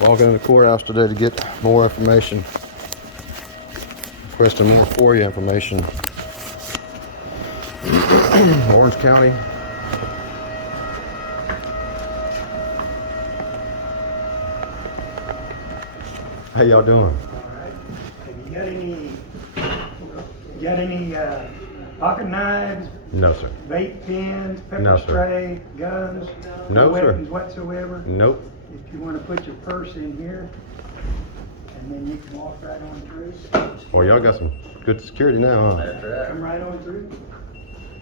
Walking in the courthouse today to get more information. Requesting more FOIA information. Orange County. How y'all doing? All right. Have you got any pocket knives, No, sir. vape pens, pepper No, sir. spray, guns, No, sir. weapons whatsoever? Nope. If you want to put your purse in here, and then you can walk right on through. Well, y'all got some good security now, huh? That's right. Come right on through.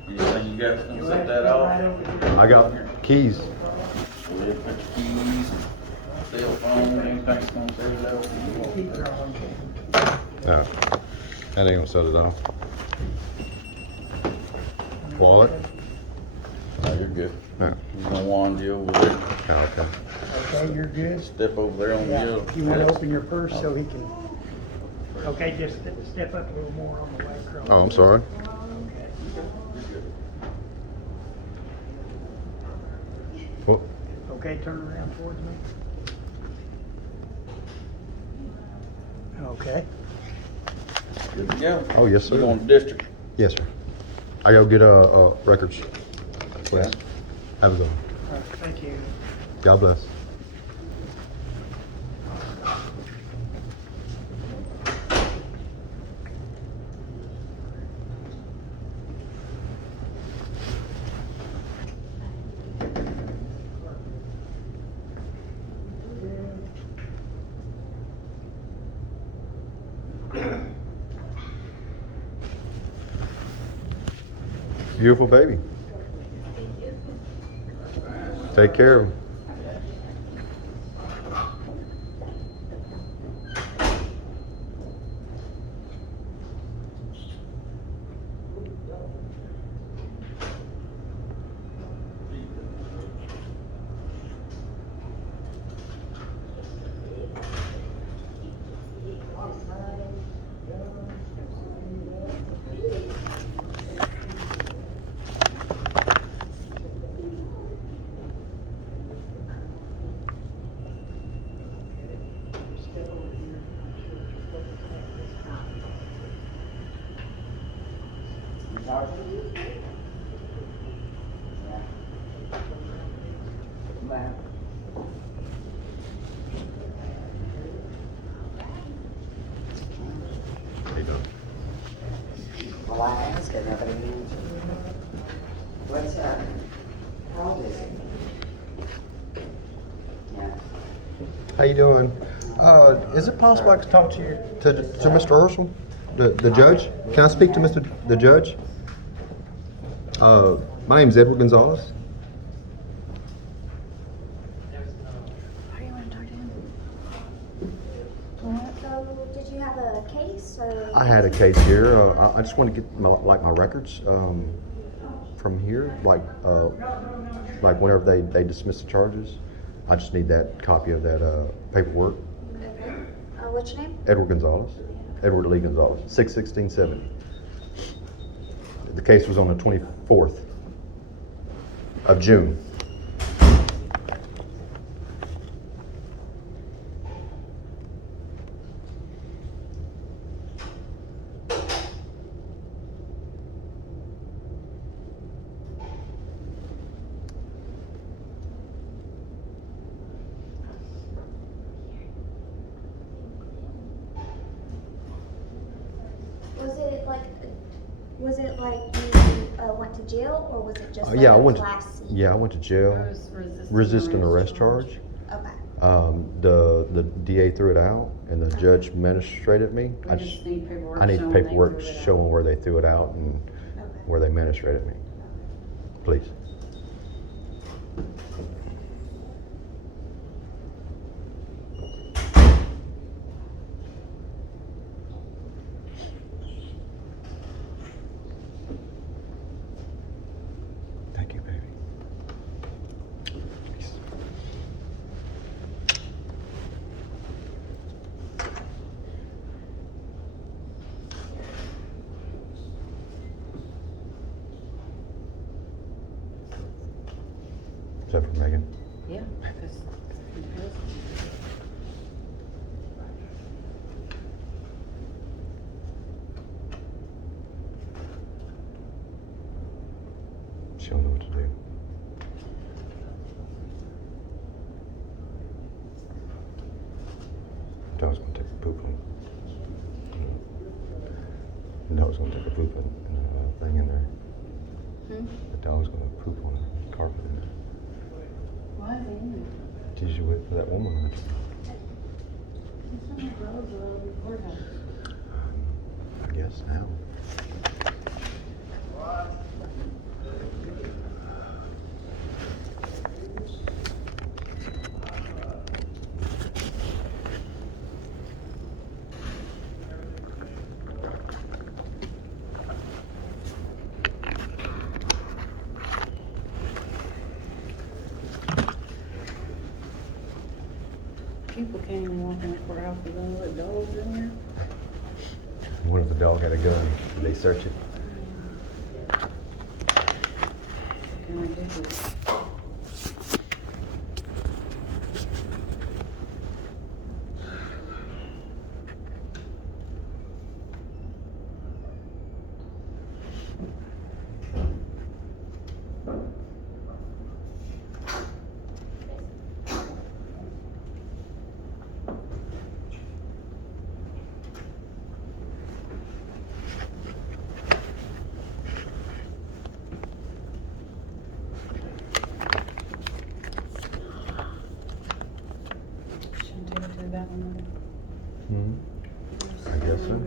You think you guys gonna You'll set have to that come off? right over here. I got keys. We'll put your keys, cell phone, anything's gonna set it off. Keep going. No. That ain't gonna set it off. Wallet? No, you're good. No. You gonna wand you over there, Oh, okay. Okay, you're good? step over there on the Yeah, yellow. if you want to open your purse so he can, okay, just step up a little more on the way across. Oh, I'm sorry. Okay. Oh, Okay, turn around towards me. Okay. Good to go. Oh, yes, sir. You going to district? yes, sir. I gotta get records. Please. Have a good one. All right, thank you. God bless. Beautiful baby. Take care of him. Step over here. How you doing? Well, I asked her, nobody answered. What's up? How old is he? Yeah. How you doing? Is it possible I could talk to you, to Mr. Ursul, the judge? Can I speak to the judge? My name's Edward Gonzalez. How do you want to talk to him? So, did you have a case or? I had a case here. I just want to get my records from here, like whenever they dismiss the charges. I just need that copy of that paperwork. Okay. What's your name? Edward Gonzalez, Edward Lee Gonzalez, 61670. The case was on the 24th of June. Was it like you went to jail, or was it just like Yeah, I a went. class C? Yeah, I went to jail. Resisting arrest charge. Okay. The DA threw it out, and the judge magistrated me. We just need paperwork. I need showing they paperwork threw it out. showing where they threw it out and Okay. where they magistrated me. Please. Thank you, baby. Peace. Is that for Megan? Yeah, 'cause- She'll know what to do. Dog's gonna take a poop on. The dog's gonna take a poop on the thing in there. The dog's gonna poop on the carpet in there. Why is he in there? Did you wait for that woman? There's so many roads around the courthouse. I guess now. People can't even walk in the courthouse with them little dogs in there. What if the dog had a gun? Did they search it? Fucking ridiculous. Shouldn't take it to that one. I guess so.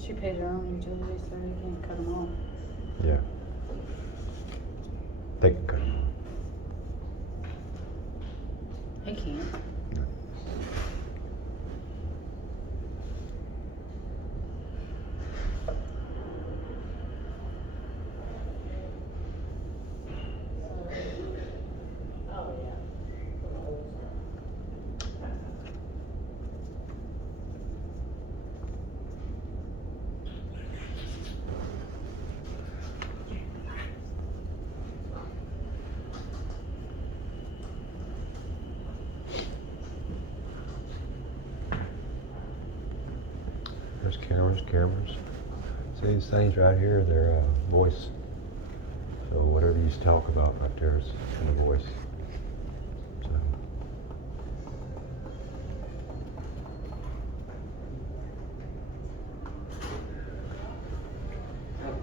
She pays her own utilities, so you can't cut them off. Yeah. They can cut 'em. He can't. There's cameras. See these things right here, they're voice. So whatever you talk about right there is in the voice. So.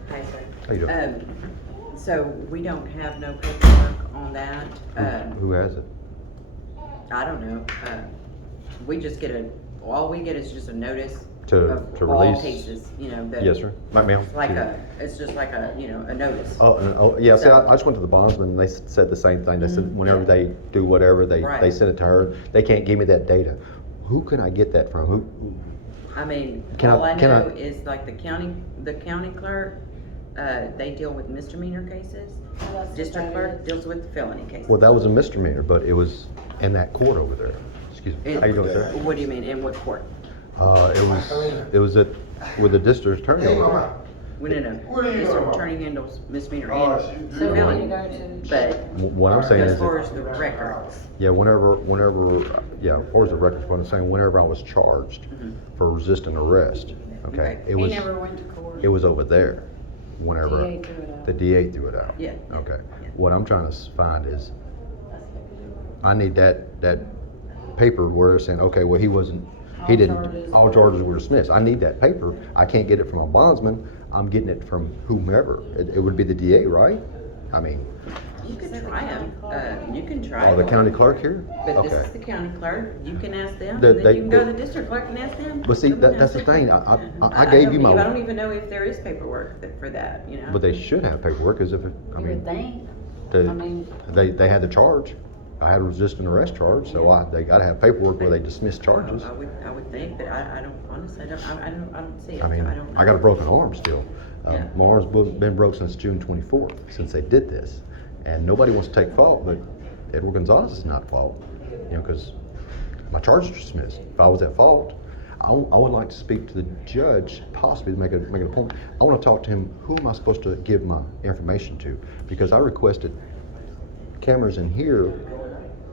Hi, sir. How you doing? So we don't have no paperwork on that. Who has it? I don't know. We just get all we get is just a notice To of release? all cases, that. Yes, sir. Ma'am? Like it's just like a notice. Oh, yeah, see, So- I just went to the bondsman, and they said the same thing. They said whenever they do whatever, they Right. send it to her. They can't give me that data. Who can I get that from? Who? I mean, Can I- all I can know I- is like the county clerk, they deal with misdemeanor cases. District clerk deals with felony cases. Well, that was a misdemeanor, but it was in that court over there. Excuse me. How you doing, sir? What do you mean, in what court? It was at, with the district attorney over there. When district attorney handles misdemeanor and So when you felony. go to. But What I'm saying as is, far that- as the records, yeah, yeah, as far as the records, what I'm saying, whenever I was charged for resisting arrest, okay, Right. it He was, never went to court. it was over there, whenever. DA threw it out. The DA threw it out. Yeah. Okay. Yeah. What I'm trying to find is, I need that paper where it's saying, okay, well, he All didn't, charges. all charges were dismissed. I need that paper. I can't get it from a bondsman. I'm getting it from whomever. It would be the DA, right? I mean, you can try them, you can try. oh, the them. county clerk here? But this Okay. is the county clerk, you can ask them, The- and then they- you can go to the- the district clerk and ask them. But see, Come and that's ask the them. thing. I gave don't you believe- my- I don't even know if there is paperwork for that, But they should have paperwork, because if it, I You would mean, think. the- I mean, they had the charge. I had a resisting arrest charge, so they gotta have paperwork where they dismiss charges. I would think, but I don't, honestly, I don't see it. I mean, I don't know. I got a broken arm still. Yeah. My arm's been broke since June 24th, since they did this. And nobody wants to take fault, but Edward Gonzalez is not at fault, you know, because my charges are dismissed. If I was at fault, I would like to speak to the judge, possibly to make an appointment. I want to talk to him. Who am I supposed to give my information to? Because I requested cameras in here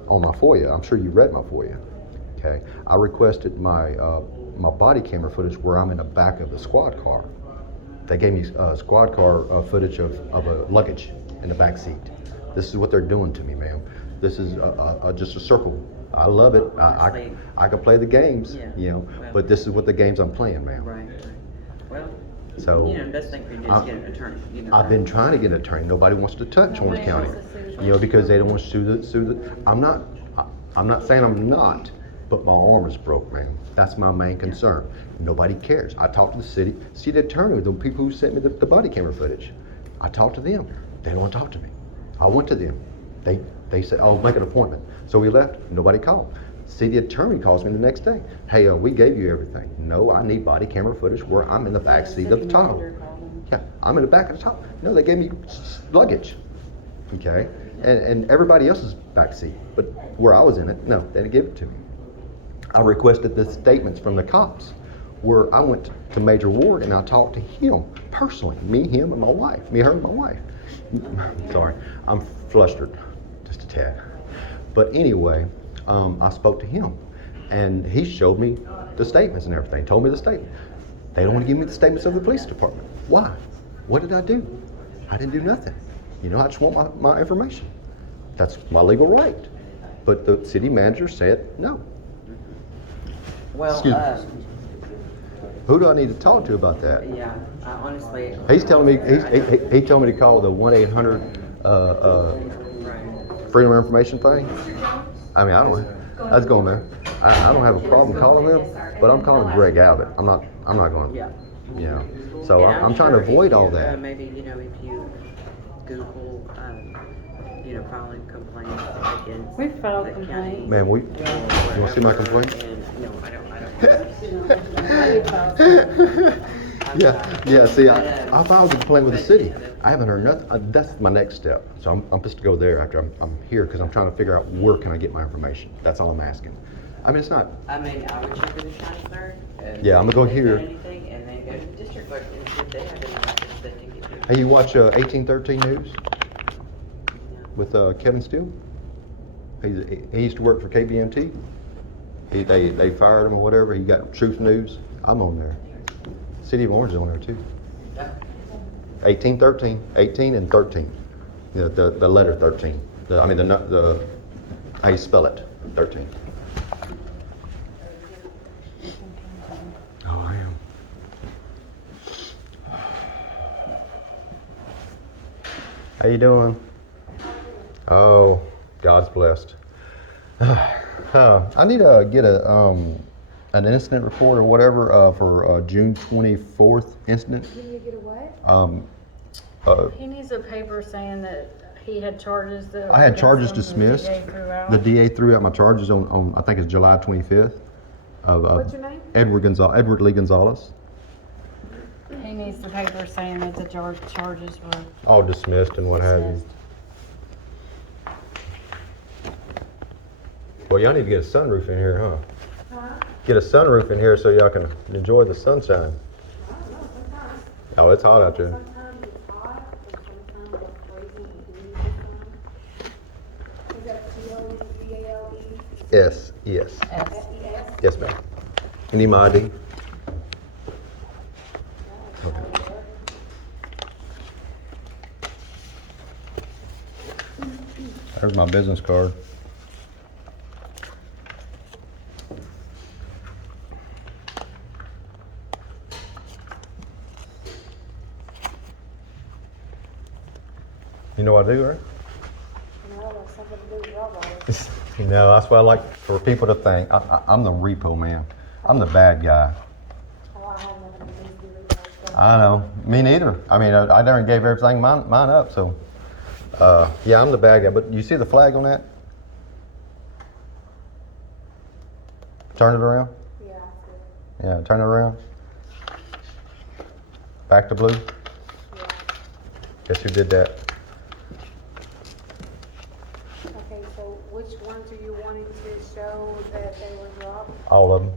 on my FOIA. I'm sure you read my FOIA. Okay, I requested my body camera footage where I'm in the back of the squad car. They gave me squad car footage of a luggage in the back seat. This is what they're doing to me, ma'am. This is just a circle. I love it. I can play the games, Yeah. you know, Well, but this is what the games I'm playing, ma'am. Right. Well, So you know, the best thing for you to do is get an attorney, you know. I've been trying to get an attorney. Nobody wants to touch Orange County, you know, because they don't want to sue the. I'm not saying I'm not, but my arm is broke, man. That's my main concern. Nobody cares. I talked to the city attorney, the people who sent me the body camera footage. I talked to them. They don't want to talk to me. I went to them. They said, "Oh, make an appointment." So we left. Nobody called. City attorney calls me the next day. Hey, we gave you everything. No, I need body camera footage where I'm in the back seat of the Tahoe. Yeah, I'm in the back of the Tahoe. No, they gave me luggage. Okay, and everybody else's back seat, but where I was in it, no, they didn't give it to me. I requested the statements from the cops, where I went to Major Ward and I talked to him personally, me, him, and my wife, me, her, and my wife. Sorry, I'm flustered, just a tad. But anyway, I spoke to him, and he showed me the statements and everything. Told me the statement. They don't want to give me the statements of the police department. Why? What did I do? I didn't do nothing. You know, I just want my information. That's my legal right. But the city manager said no. Well, Excuse me. Who do I need to talk to about that? yeah, honestly. He's telling me he told me to call the 1-800 Right. Freedom of Information thing. I mean, I don't. That's going, man. I don't have a problem calling them, but I'm calling Greg out of it. I'm not going. Yeah. You know. So And I'm trying to sure if avoid you, all that. Maybe, you know, if you Google, you know, filing complaints against We've filed the complaints. county Man, or you want to see my whatever, complaint? and, no, I don't. Yeah. See, I filed a complaint with the city. I haven't heard nothing. That's my next step. So I'm supposed to go there after I'm here because I'm trying to figure out where can I get my information. That's all I'm asking. I mean, it's not. I mean, I would check with the county clerk. Yeah, I'm gonna go if they've here. done anything, and then go to the district clerk and see if they have any records that can get you. Hey, you watch 1813 News with Kevin Steele? He used to work for KBMT. They fired him or whatever. He got Truth News. I'm on there. City of Orange is on there too. 1813, 18 and 13. The letter 13. The how you spell it? 13. Oh, I am. How you doing? Oh, God's blessed. I need to get an incident report or whatever for June 24th incident. You need to get a what? He needs a paper saying that he had charges that. I had charges against him, the dismissed. DA threw out. The DA threw out my charges on I think it's July 25th. What's your name? Edward Lee Gonzalez. He needs the paper saying that the charges were All dismissed and what have you. dismissed. Well, y'all need to get a sunroof in here, huh? Get a sunroof in here so y'all can enjoy the sunshine. Oh, it's hot out there. Sometimes it's hot, but sometimes it's freezing and humid. Is that COCALE? Yes. SES? Yes, ma'am. You need my ID? Okay. There's my business card. You know what I do, right? No, that's something to do with robots. No, that's what I like for people to think. I'm the repo man. I'm the bad guy. Oh, I have nothing to do with robots. I know. Me neither. I mean, I never gave everything mine up, so. Yeah, I'm the bad guy. But you see the flag on that? Turn it around. Yeah, I see. Yeah, turn it around. Back to blue. Yeah. Guess who did that? Okay, so which ones are you wanting to show that they were dropped? All of them.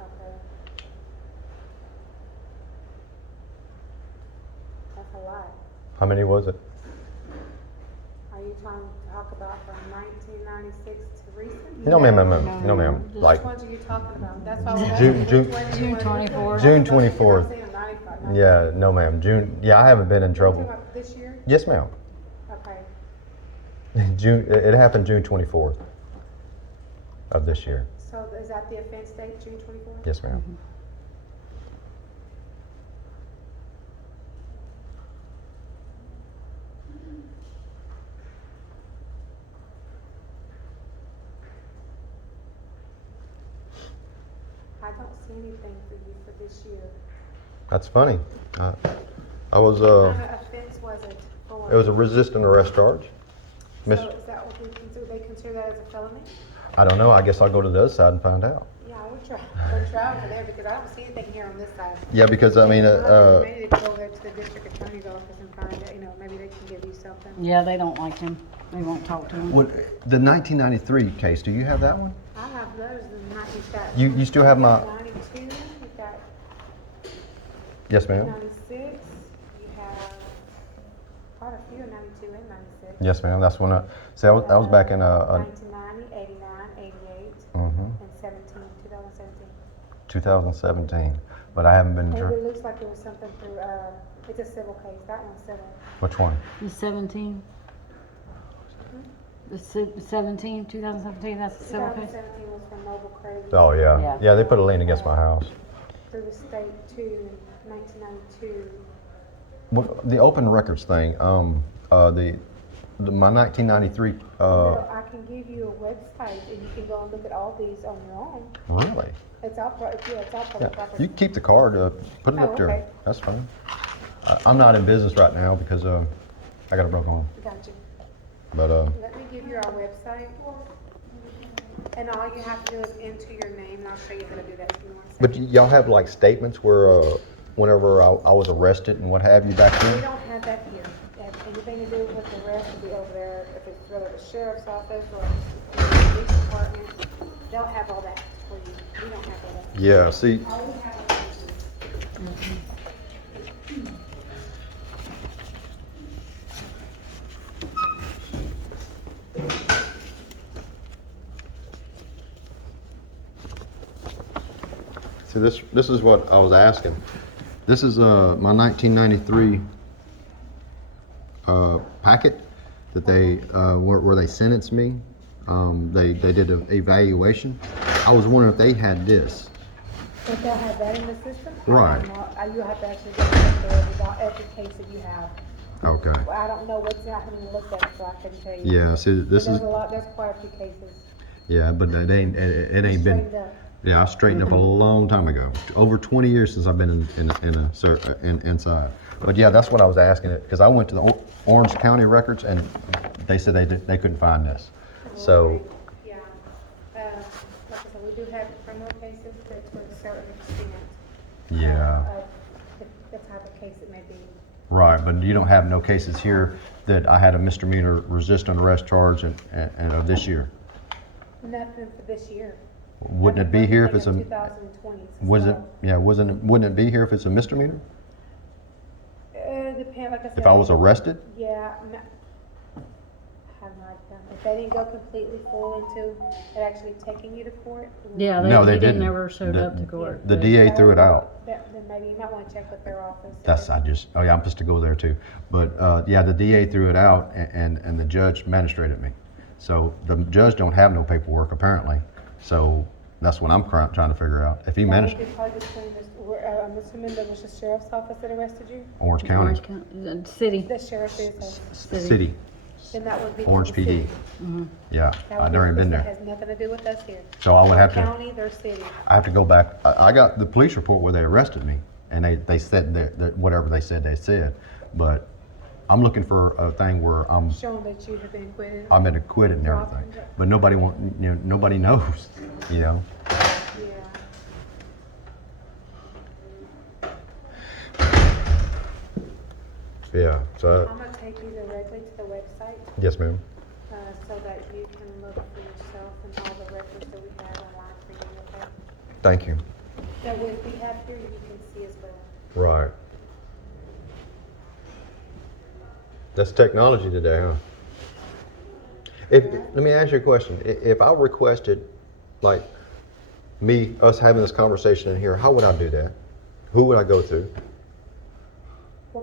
Okay. That's a lot. How many was it? Are you trying to talk about from 1996 to recent? No, ma'am, no, ma'am. Which Like ones are you talking about? That's why I was June- asking June- which ones June you wanted to 24th. look at. June Because 24th. I'm seeing 95, Yeah, no, ma'am. June. Yeah, I haven't been in You're talking trouble. about this year? Yes, ma'am. Okay. June. It happened June 24th of this year. So is that the offense date, June 24th? Yes, ma'am. I don't see anything for you for this year. That's funny. I was. What kind of offense was it for? It was a resisting arrest charge. Miss. So is that what they consider that as a felony? I don't know. I guess I'll go to the other side and find out. Yeah, I would try, we'll try over there because I don't see anything here on this side. Yeah, because I mean, Maybe they go over to the district attorney's office and find out, maybe they can give you something. Yeah, they don't like him. They won't talk to him. what, the 1993 case. Do you have that one? I have those in You still have my. 92, you've got Yes, ma'am. 96, you have quite a few in 92 and 96. Yes, ma'am. That's when. See, that was back in 1990, 89, 88, mhm, and 17, 2017. 2017. But I haven't been. Maybe it looks like it was something through, it's a civil case, that one's civil. Which one? The 17? The 17, 2017, that's the civil case? 2017 was from Mobile Credit. Oh yeah. Yeah. Yeah, they put a lien against my house. Through the state too, in 1992. Well, the open records thing. My 1993. Well, I can give you a website and you can go and look at all these on your own. Really? It's all, it's all Yeah. public record. You keep the card. Put it Oh, up there. okay. That's fine. I'm not in business right now because I got a broke arm. Gotcha. But Let me give you our website. And all you have to do is enter your name and I'll show you how to do that. Give me one but second. y'all have like statements where whenever I was arrested and what have you back We then. don't have that here. If anything to do with the rest will be over there. If it's whether the sheriff's office or the police department, they'll have all that for you. We don't have all that. Yeah. See. All we have is See, this is what I was asking. This is my 1993 packet that they where they sentenced me. They did an evaluation. I was wondering if they had this. But they'll have that in the system? Right. You have to actually go in there about every case that you have. Okay. Well, I don't know what's, I haven't looked at it, so I couldn't tell you. Yeah. See, But this there's is a lot, there's quite a few cases. yeah, but it ain't been. Straightened up. Yeah, I straightened up a long time ago. Over 20 years since I've been inside. But yeah, that's what I was asking it because I went to the Orange County records and they said they couldn't find this. So Yeah. Like I said, we do have criminal cases, but to a certain extent. yeah, Of the type of case it may be. right. But you don't have no cases here that I had a misdemeanor resisting arrest charge and of this year. Nothing for this year. Wouldn't it be here if it's a? 2020. Was it? Yeah, wouldn't it be here if it's a misdemeanor? Depend, like I said. If I was arrested? Yeah, have no idea. If they didn't go completely full into it actually taking you to court. Yeah, No, they he didn't. never showed up to court. The DA threw it out. Then maybe you might want to check with their office. Oh yeah, I'm supposed to go there too. But yeah, the DA threw it out and the judge magistrated me. So the judge don't have no paperwork apparently. So that's what I'm trying to figure out. If he That would managed be probably between I'm assuming that was the sheriff's office that arrested you? Orange County, Orange County, city. The sheriff is, city, then that would be. Orange the city. PD. Yeah, That I've would never be- been that there. has nothing to do with us here. So I would have to. County, their city. I have to go back. I got the police report where they arrested me, and they said that whatever they said, but I'm looking for a thing where Showing that you have been acquitted. I'm at acquitted and everything, but nobody nobody knows, you know. Yeah. Yeah. So I'm gonna take you directly to the website, yes, ma'am. so that you can look for yourself and all the records that we have online for you, okay? Thank you. That what we have here, you can see as well. Right. That's technology today, huh? Let me ask you a question. If I requested, like, us having this conversation in here, how would I do that? Who would I go to? The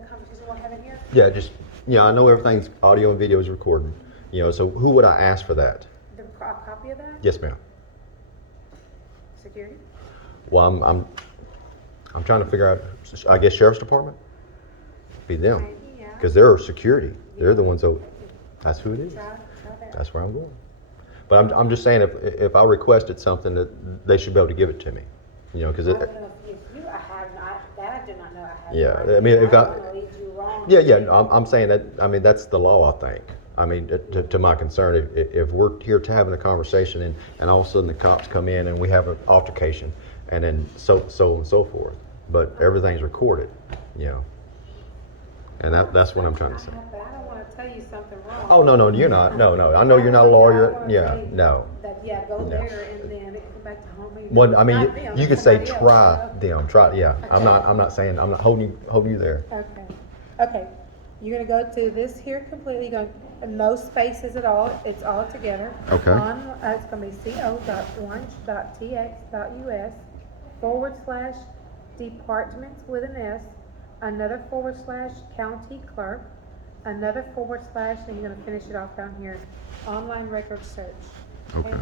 conversation we're having here? Yeah, I know everything's audio and video is recorded. You know, so who would I ask for that? A copy of that? Yes, ma'am. Security? Well, I'm trying to figure out. I guess sheriff's department. Be them, Maybe, yeah. because they're security. They're the ones that. That's who it is. Try that. That's where I'm going. But I'm just saying, if I requested something, that they should be able to give it to me. You know, because I don't know if you, I have not, that I do not know, I have. Yeah, no I mean, if idea. I- don't wanna lead you wrong. yeah, I'm saying that. I mean, that's the law. I think. I mean, to my concern, if we're here to having a conversation and all of a sudden the cops come in and we have an altercation, and then so and so forth, but everything's recorded, you know. And that's what I'm trying to say. But I don't wanna tell you something wrong. Oh, no, you're not. No, I know you're not a lawyer. I wanna Yeah, tell you no. That, yeah, go No. there and then it come back to home. Well, I mean, Not them, you could it's say somebody else, try you know? them, try. Yeah, I'm Okay. not saying I'm not holding you there. Okay, you're gonna go to this here completely, go, no spaces at all, it's all together. Okay. It's gonna be co.orange.tx.us/departments with an S, another /county clerk, another /, and you're gonna finish it off down here, online record search. Okay.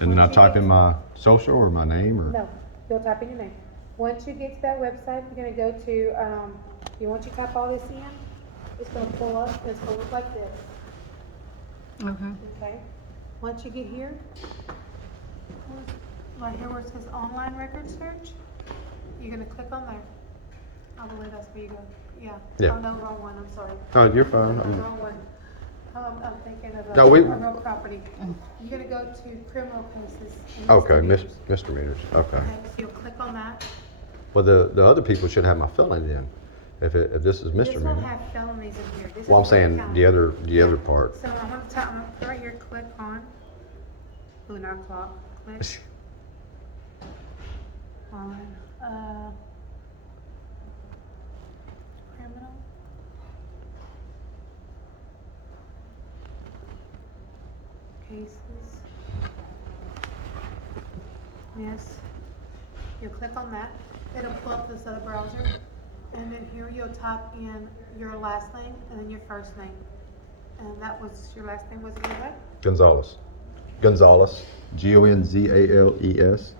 And then I type in my social or my name or. No, you'll type in your name. Once you get to that website, you're gonna go to, once you type all this in, it's gonna pull up, it's gonna look like this, Okay. okay? Once you get here, right here where it says online record search, you're gonna click on there. I believe that's where you go, yeah. Yeah. Oh, no, wrong one, I'm sorry. Oh, you're fine. Wrong one. I'm thinking of No, we- real property. You're gonna go to criminal cases. and Okay, misdemeanors. misdemeanors. Okay. Okay, so you'll click on that. Well, the other people should have my felony then, if this is This won't misdemeanor. have felonies in here. This Well, I'm is saying county. the other part. So I'm gonna put right here, click on, not clock, click on, criminal. Cases. Yes. You'll click on that. It'll pull up this other browser. And then here you'll type in your last name and then your first name. And that was, your last name was what? Gonzalez. Gonzalez. Gonzales.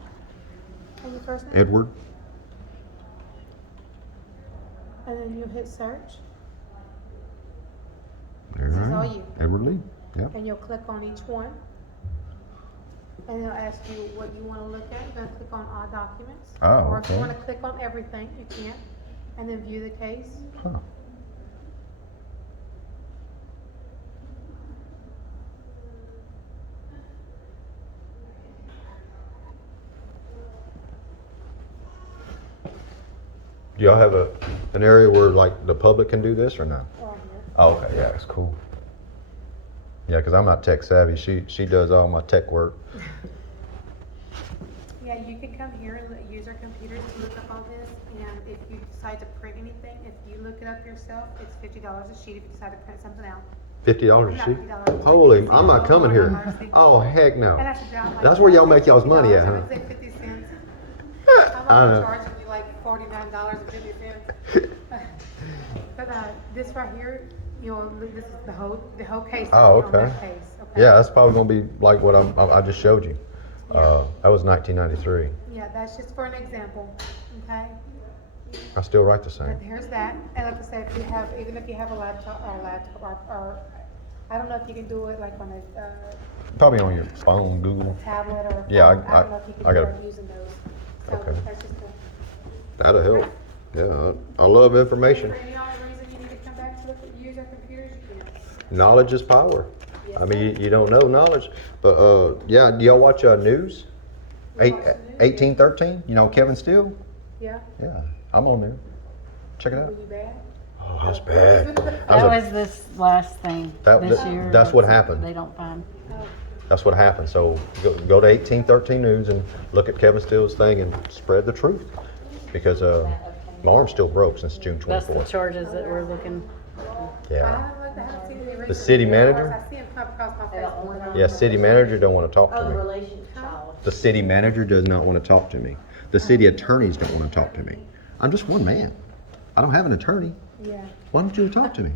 And your first name? Edward. And then you hit search. There This is I am. all you. Edward Lee. Yep. And you'll click on each one. And it'll ask you what you wanna look at. You're gonna click on all documents. Oh, Or if you okay. wanna click on everything, you can. And then view the case. Huh. Do y'all have an area where like the public can do this or no? Or here. Oh, okay, yeah, it's cool. Yeah, because I'm not tech savvy. She does all my tech work. Yeah, you can come here and use our computers to look up all this, and if you decide to print anything, if you look it up yourself, it's $50 a sheet if you decide to print something out. $50 a Not sheet? $50. Holy, I'm not coming here. Mercy. Oh, heck no. And I said, I'm like, That's where y'all I'd say make y'all's money at, $50, I huh? would say 50 cents. I'm I not know. charging you like $49.50. But this right here, this is the whole case. Oh, on that okay. case, okay? Yeah, that's probably gonna be like what I just showed you. That was 1993. Yeah, that's just for an example, okay? I still write the But same. here's that, and like I said, even if you have a laptop, or I don't know if you can do it like on a Probably on your phone, Google. tablet or a phone. Yeah, I don't know if you can I do got it using those. So Okay. that's just a. That'll help. Yeah, I love information. For any other reason you need to come back to look at, Knowledge is power. I mean, you don't know knowledge, but yeah. Do y'all watch news? We watch the news. 1813. You know Kevin Steele? Yeah. Yeah, I'm on there. Check it Were out. you bad? Oh, I was bad. That I was was this last thing That- this that- year. that's what happened. They don't find. That's what happened. So go to 1813 News and look at Kevin Steele's thing and spread the truth. Because my arm's still broke since June That's the 24th. charges that we're looking. Yeah. I haven't seen any The city recently. Of course, manager? I see him come across my Facebook. Yeah, city manager don't want to talk to me. relation child. The city manager does not want to talk to me. The city attorneys don't want to talk to me. I'm just one man. I don't have an attorney. Yeah. Why don't you talk to me?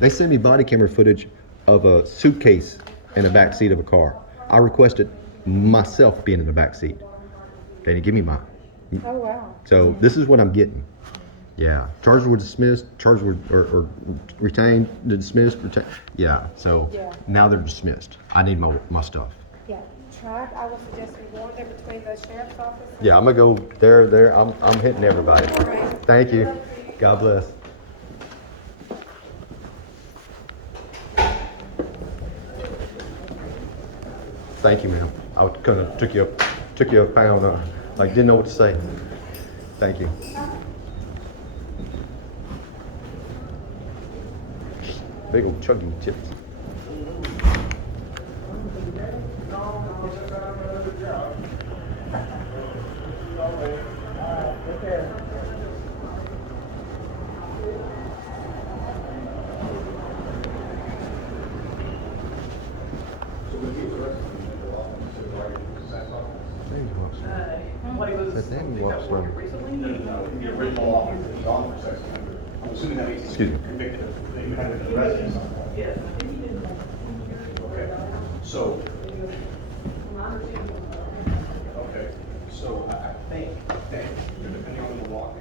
They send me body camera footage of a suitcase in the back seat of a car. I requested myself being in the back seat. They didn't give me mine. Oh, wow. So this is what I'm getting. Yeah, charges were dismissed, charges were or retained, dismissed, retained. Yeah, so Yeah. now they're dismissed. I need my stuff. Yeah. Try, I would suggest you going there between the sheriff's office. and- Yeah, I'm gonna go there. I'm hitting everybody. Thank you. God bless. Thank you, ma'am. I kind of took you a pound. Like didn't know what to say. Thank you. Big old chuggy chips. Excuse me. So, okay, so I think that depending on the law.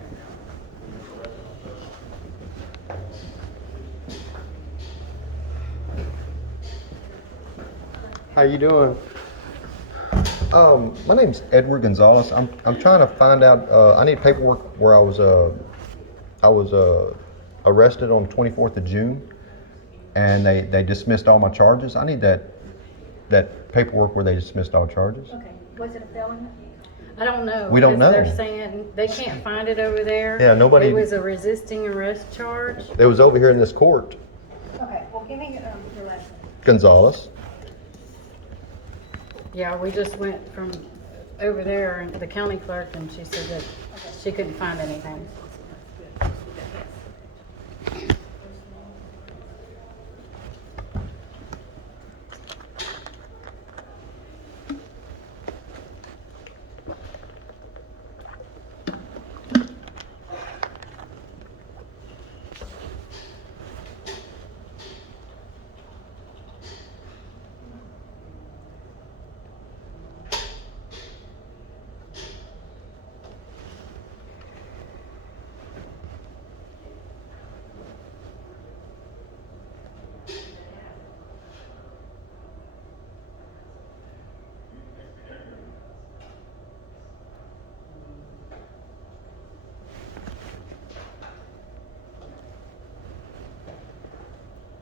How you doing? My name's Edward Gonzalez. I'm trying to find out. I need paperwork where I was arrested on the 24th of June, and they dismissed all my charges. I need that paperwork where they dismissed all charges. Okay, was it a felony? I don't know. We don't because know. They're saying they can't find it over there. Yeah, nobody- It was a resisting arrest charge. It was over here in this court. Okay, well, give me your last name. Gonzalez. Yeah, we just went from over there and the county clerk and she said that she couldn't find anything.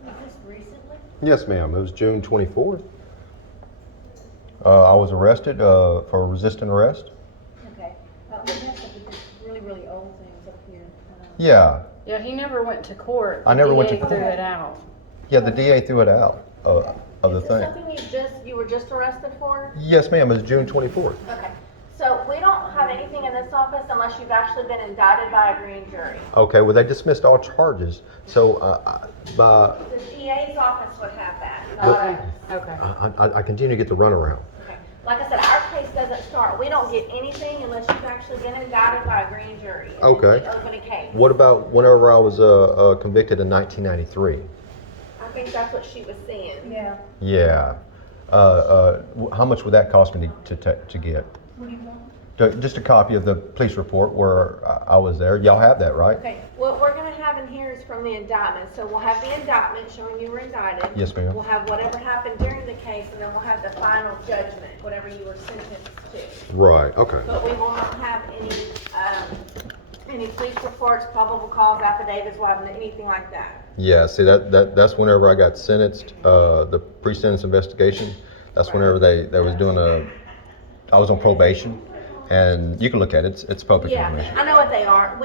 Was this recently? Yes, ma'am. It was June 24th. I was arrested for resisting arrest. Okay, we have some really old things up here. Yeah. Yeah, he never went to court. I never went to DA threw court. it out. Yeah, the DA threw it out of the Is this thing. something you were just arrested for? Yes, ma'am. It was June 24th. Okay, so we don't have anything in this office unless you've actually been indicted by a grand jury. Okay, well, they dismissed all charges. So, by, The DA's office would have that, Well- not Okay, us. okay. I continue to get the runaround. Okay. Like I said, our case doesn't start, we don't get anything unless you've actually been indicted by a grand jury. And then Okay. we open a case. What about whenever I was convicted in 1993? I think that's what she was saying. Yeah. Yeah. How much would that cost me to get? What do you want? Just a copy of the police report where I was there. Y'all have that, right? Okay, what we're gonna have in here is from the indictment, so we'll have the indictment showing you were indicted. Yes, ma'am. We'll have whatever happened during the case, and then we'll have the final judgment, whatever you were sentenced to. Right, okay. But we will not have any, Any police reports, probable cause, affidavits, anything like that? Yeah, see, that's whenever I got sentenced, the pre-sentence investigation, that's whenever they was doing I was on probation, and you can look at it, it's public Yeah, information. I know what they are.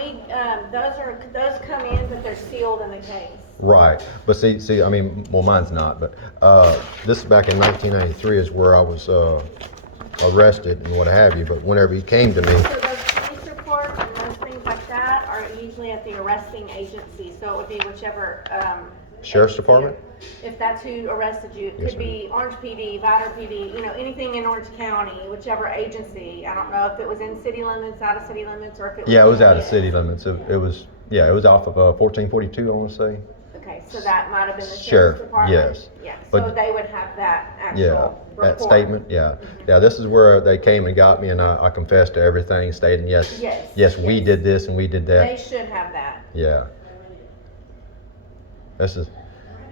Those come in, but they're sealed in the case. Right, but see, I mean, well, mine's not, but this is back in 1993 is where I was arrested and what have you, but whenever he came to me, So those police reports and those things like that are usually at the arresting agency, so it would be whichever, Sheriff's agency- Department? If that's who arrested you, it Yes, could be Orange PD, Vider PD, anything in Orange County, whichever agency. I don't know if it was in city limits, out of city limits, or if it was. yeah, it was out of DA. city limits, it was, yeah, it was off of 1442, I want to say. Okay, so that might have been the Sheriff, sheriff's department? yes. Yeah, so But- they would have that Yeah, actual that report. statement, yeah. Yeah, this is where they came and got me, and I confessed to everything, stating, yes, Yes, we yes. did this and we did They that. should have that. Yeah. This is,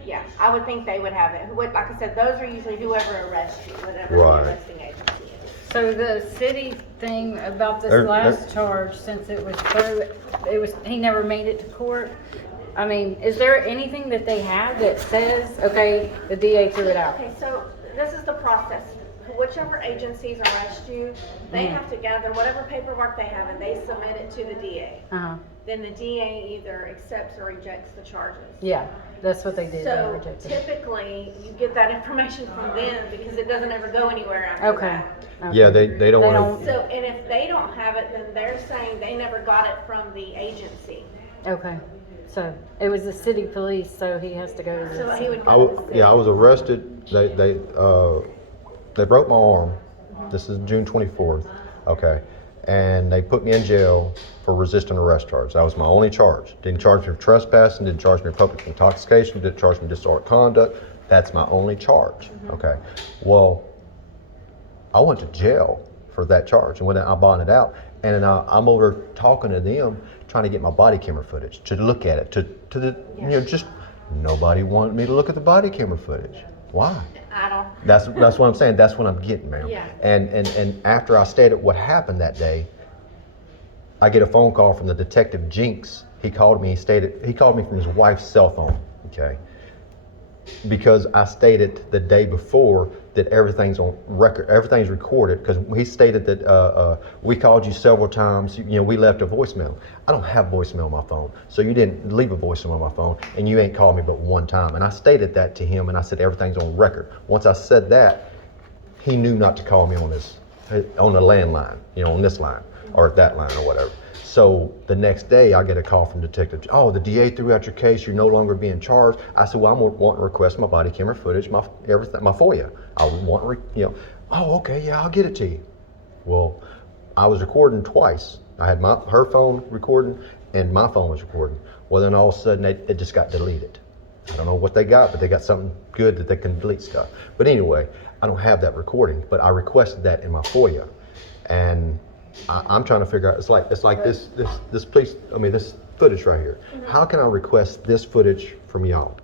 Yeah, I would think they would have it. Like I said, those are usually whoever arrests you, whatever Right. the arresting agency is. So the city thing about this They're- last charge, since it was through, he never made it to court. I mean, is there anything that they have that says, okay, the DA threw it out? Okay, so this is the process. Whichever agencies arrest you, they Mhm. have to gather whatever paperwork they have and they submit it to the DA. Uh-huh, Then the DA either accepts or rejects the charges. yeah, that's what they did, they So rejected it. typically, you get that information from them because it doesn't ever go anywhere after Okay. that. Okay. yeah, they don't They want don't- to, So, and if they don't have it, then they're saying they never got it from the agency. Okay, so it was the city police, so he has to go to the. So he would I go to the w- city. yeah, I was arrested, they broke my arm, this is June 24th, okay, and they put me in jail for resisting arrest charge. That was my only charge. Didn't charge me for trespassing, didn't charge me for public intoxication, didn't charge me for disorderly conduct. That's my only charge, okay? Well, I went to jail for that charge, and when I bonded out, and then I'm over talking to them, trying to get my body camera footage, to look at it, to the, just, nobody wanted me to look at the body camera footage. Why? I don't, That's what I'm saying. That's what I'm getting, ma'am. Yeah. And after I stated what happened that day, I get a phone call from the detective Jinx. He called me. He called me from his wife's cell phone. Okay. Because I stated the day before that everything's on record, everything's recorded. Because he stated that we called you several times. We left a voicemail. I don't have voicemail on my phone, so you didn't leave a voicemail on my phone, and you ain't called me but one time. And I stated that to him, and I said everything's on record. Once I said that, he knew not to call me on the landline, on this line or that line or whatever. So the next day I get a call from detective. Oh, the DA threw out your case. You're no longer being charged. I said, well, I'm wanting to request my body camera footage, my everything, my FOIA. I want, oh, okay, yeah, I'll get it to you. Well, I was recording twice. I had her phone recording and my phone was recording. Well, then all of a sudden it just got deleted. I don't know what they got, but they got something good that they can delete stuff. But anyway, I don't have that recording, but I requested that in my FOIA. And I'm trying to figure out, it's like this footage right here. How can I request this footage from y'all?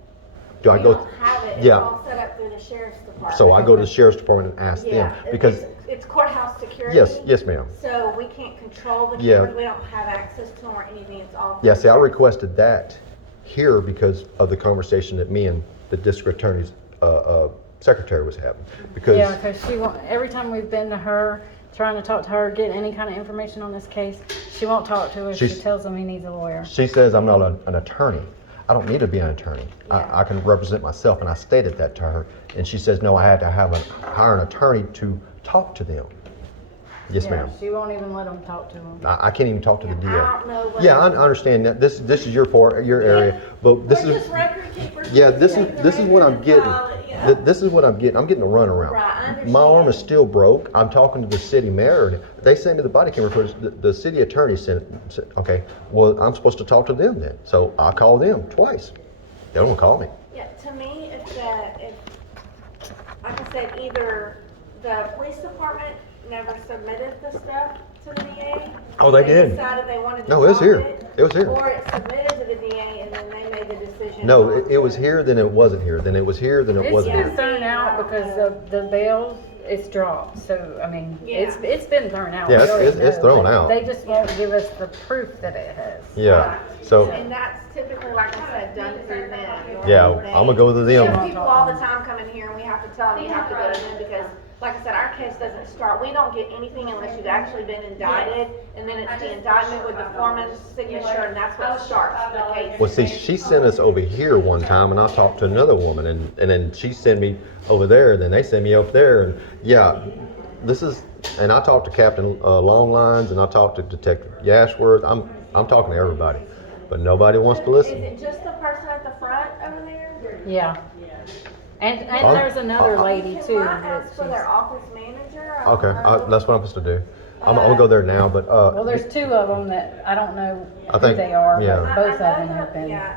Do I we go? don't have it. It's Yeah. all set up through the sheriff's department. So I go to the sheriff's department and ask them Yeah, because it's courthouse security. yes, ma'am. So we can't control the Yeah. cameras. We don't have access to them or anything. It's all. Yeah, see, I requested that here because of the conversation that me and the district attorney's secretary was having. Because Yeah, because she won't, every time we've been to her, trying to talk to her, get any kind of information on this case, she won't talk to us. She She's- tells him he needs a lawyer. she says I'm not an attorney. I don't need to be an attorney. I can represent myself, and I stated that to her. And she says, no, I had to hire an attorney to talk to them. Yes, Yeah, ma'am. she won't even let them talk to him. I can't even talk to the DA. I don't know what. Yeah, I understand that. This is your part, your area, but this We're is. just record keepers. Yeah, We this just is take this the is what record I'm and getting. file it, yeah. This is what I'm getting. I'm getting a runaround. Right, I understand. My arm is still broke. I'm talking to the city mayor. And they sent me the body camera footage. The city attorney said, okay, well, I'm supposed to talk to them then. So I called them twice. They don't call me. Yeah, to me, if like I said, either the police department never submitted the stuff to the DA. Oh, they did. Decided they wanted to No, it was drop here. It was here. Or it submitted to the DA and then they made the decision. No, not it was to. here, then it wasn't here, then it was here, then it It's wasn't been here. thrown out because of the bail it's dropped, so, I mean, Yeah. it's been thrown out. Yeah, We it's- already it's know, thrown but out. They just won't give us the proof that it has. Yeah, so, And that's typically, like I said, done through them. yeah, I'm gonna go to We have them. people all the time come in here and we have to tell them you have to go to them because, like I said, our case doesn't start, we don't get anything unless you've actually been indicted. And then it's the indictment with the foreman's signature and that's what starts the case. Well, see, she sent us over here one time, and I talked to another woman, and then she sent me over there, then they sent me up there, and yeah, this is, and I talked to Captain Longlines, and I talked to Detective Yashworth. I'm talking to everybody, but nobody wants to Is listen. it just the person at the front over there? Yeah. And Huh? there's another lady too. Can I that ask for she's- their office manager? I Okay, don't know. that's what I'm supposed to do. I'm gonna go there now, but Well, there's two of them that I don't know I who think- they are, yeah. but I both of know them that- have been. Yeah,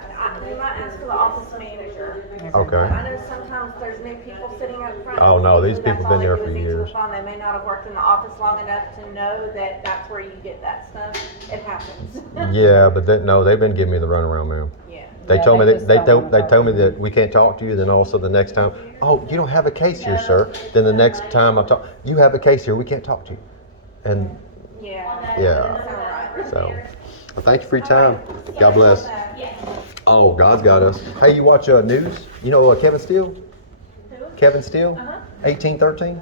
we might ask for the office manager. okay. I know sometimes there's new people sitting up front. Oh, no, these Usually people that's been all they there do for is answer the years. phone. They may not have worked in the office long enough to know that that's where you get that stuff. It happens. Yeah, but no, they've been giving me the runaround, ma'am. Yeah. They Yeah, told me they that just they don't told wanna they talk told me to you. that we can't talk to you. Then also the next time, oh, you don't have a case here, sir. Then the next time I talk, you have a case here. We can't talk to you. And Yeah. Yeah. That sounds right. so, well, thank you for your time. God bless. Oh, God's got us. Hey, you watch news? You know Kevin Steele? Who? Kevin Steele? Uh-huh. 1813.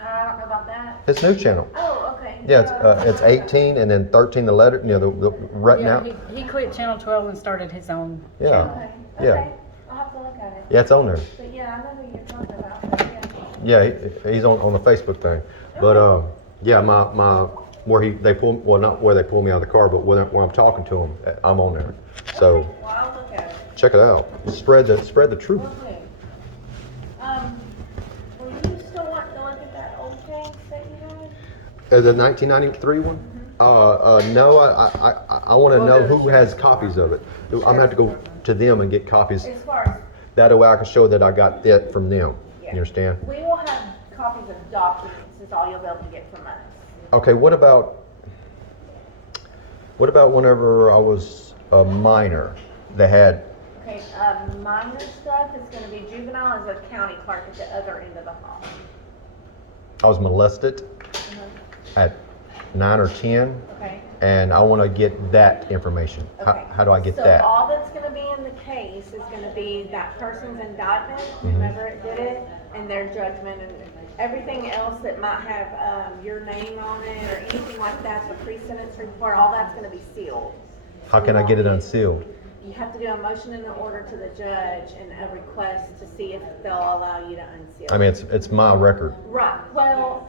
I don't know about that. His news channel. Oh, okay. Yeah, it's 18 and then 13 the letter. You know the right Yeah, now. he quit Channel 12 and started his own. Yeah. Okay. Yeah. Okay. I'll have to look at it. Yeah, it's on there. But yeah, I know who you're talking about. But yeah. Yeah, he's on the Facebook thing. But yeah, my where they pull, well, not where they pull me out of the car, but when I'm talking to him, I'm on there. So Well, I'll look at it. check it out. Spread the truth. Okay. Will you still want to look at that old case that you had? The 1993 one? No, I want to Well, know the who has copies of it. I'm gonna have to go to them and get copies. As far as, That way I can show that I got it from them. You Yeah. understand? we will have copies of documents, is all you'll be able to get from us. Okay, what about whenever I was a minor? They had, Okay, minor stuff is gonna be juvenile as a county clerk at the other end of the hall. I was molested at 9 or 10, Okay? and I want to get that information. Okay. How do I get So that? all that's gonna be in the case is gonna be that person's indictment, Mhm. whoever it did it, and their judgment, and everything else that might have, your name on it, or anything like that, the pre-sentence report, all that's gonna be sealed. How can I get it unsealed? You have to do a motion and an order to the judge and a request to see if they'll allow you to unseal. I mean, it's my record. Right, well,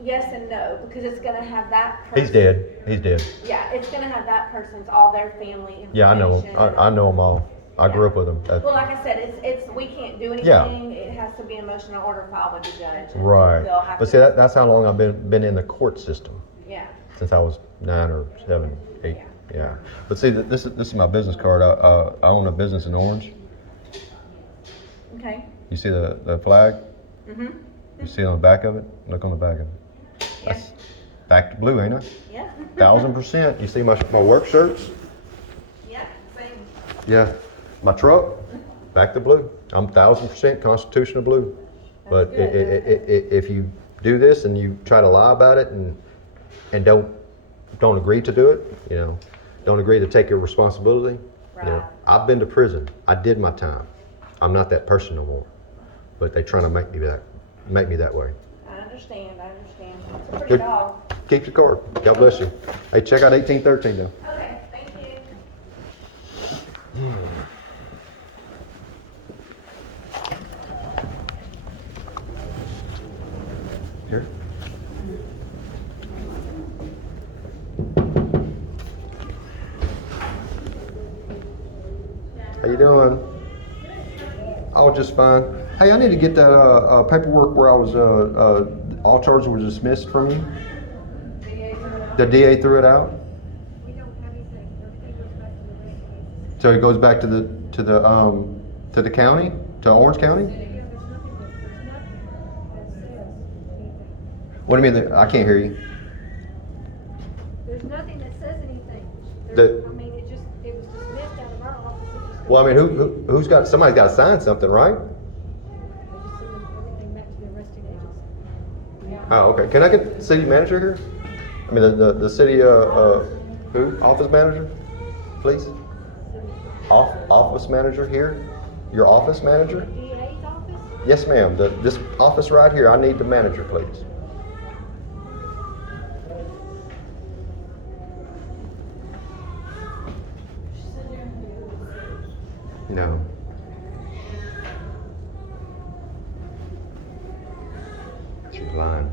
yes and no, because it's gonna have that person. He's dead. He's dead. Yeah, it's gonna have that person's, all their family information. Yeah, I know him. I know them all. I grew up with them. Well, like I said, it's, we can't do Yeah. anything, it has to be a motion or order filed with the judge. and Right. they'll have But to- see, that's how long I've been in the court system, Yeah, since I was 9 or 7, 8. Yeah. Yeah. But see, this is my business card. I own a business in Orange. okay, You see the flag? mm-hmm, You see on the back of it? Look on the back of it. yeah, That's back to blue, ain't it? yeah. 1000%. You see my work shirts? Yeah, same. Yeah. My truck? Back to blue. I'm 1000% constitutional blue. But That's good. if you do this and you try to lie about it and don't agree to do it, you know, don't agree to take your responsibility. You know, Right. I've been to prison. I did my time. I'm not that person no more. But they trying to make me that way. I understand, it's a pretty Good. dog. Keep your card. God bless you. Hey, check out 1813 though. Okay, thank you. Here. How you doing? Oh, just fine. Hey, I need to get that paperwork where I was all charges were dismissed from you. The DA threw it out. We don't have anything, everything goes back to the regular. So it goes back to the county, to Orange County. Yeah, there's nothing that says anything. What do you mean? I can't hear you. There's nothing that says anything. The- I mean, it was dismissed out of our office, it just. Well, I mean, who's got? Somebody's got to sign something, right? They just send everything back to the arresting agency. Oh, okay. Can I get city manager here? I mean, the city, who? Office manager, please? Office manager here? Your office manager? DA's office? Yes, ma'am. This office right here, I need the manager, please. No. She's lying.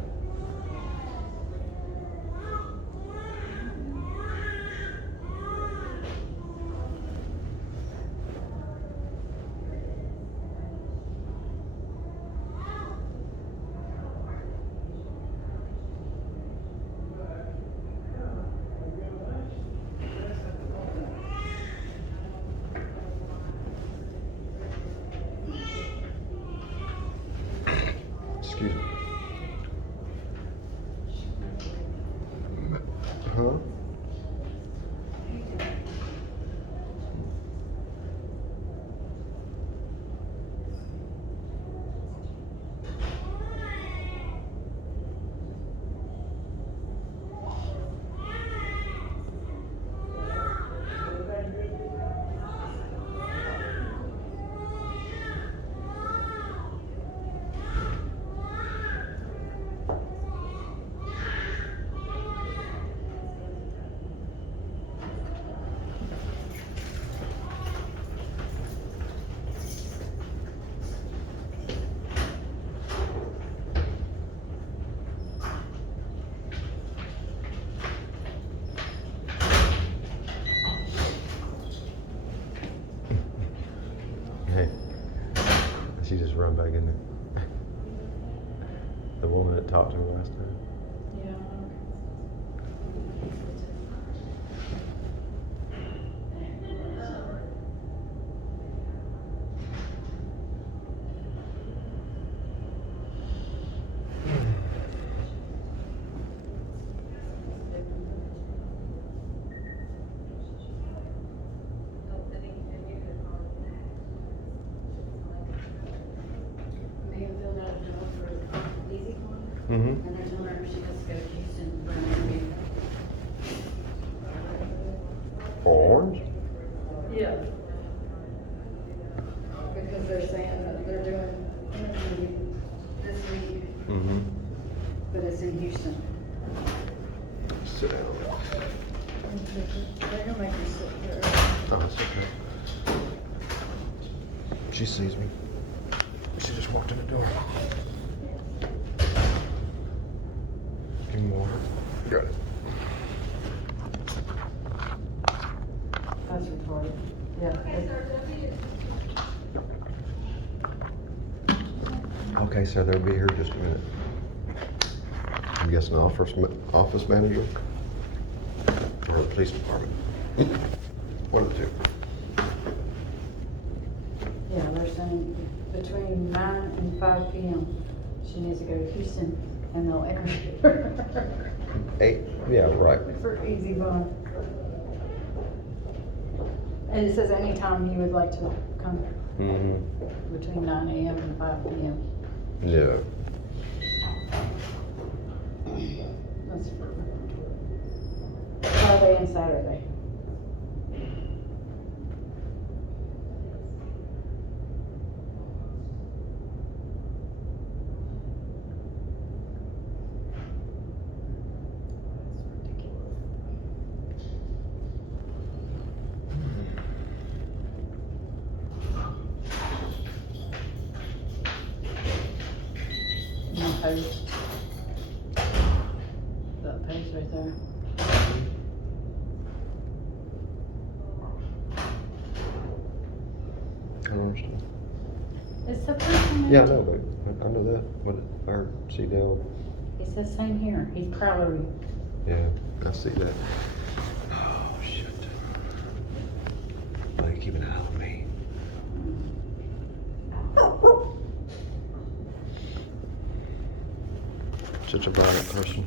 Excuse me. Huh? Hey, she just run back in there. The woman that talked to me last time. Megan filled out a job for Easy One, Mm-hmm. and they're telling her she has to go to Houston for an interview. For Orange? Yeah. Because they're saying that they're doing an interview this week, Mm-hmm. but it's in Houston. Sit down. They're gonna make her sit here. Oh, it's okay. She sees me. She just walked in the door. Give me water. Got it. That's retarded. Yeah. Okay, so they'll be here in just a minute. I'm guessing the office manager or the police department. One of the two. Yeah, they're saying between 9 and 5 p.m. she needs to go to Houston and they'll interview her. 8. Yeah, right. For Easy Bun. And it says anytime you would like to come Mm-hmm. between 9 a.m. and 5 p.m. Yeah. That's for Friday and Saturday. Post. That post right there. I don't understand. It's the person. Yeah, I know, but I know that. What I heard CDL. He says same here. He's proud of you. Yeah, I see that. Oh shit. Buddy, keep an eye on me. Such a violent person.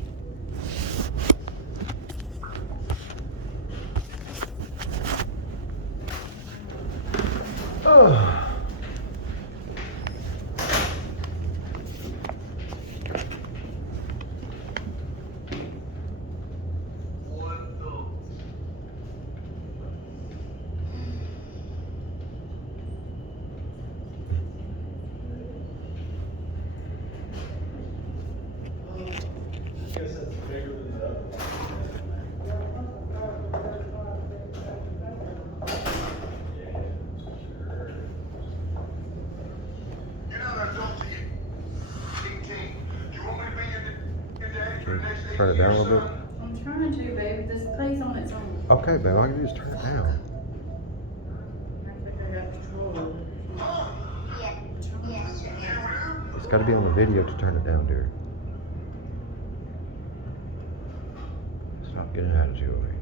bigger than the other one. Can you turn it down a little bit? I'm trying to, babe, this plays on its own. Okay, babe, all I can do is turn it down. I think I got control. It's got to be on the video to turn it down, dear. Stop getting an attitude over me.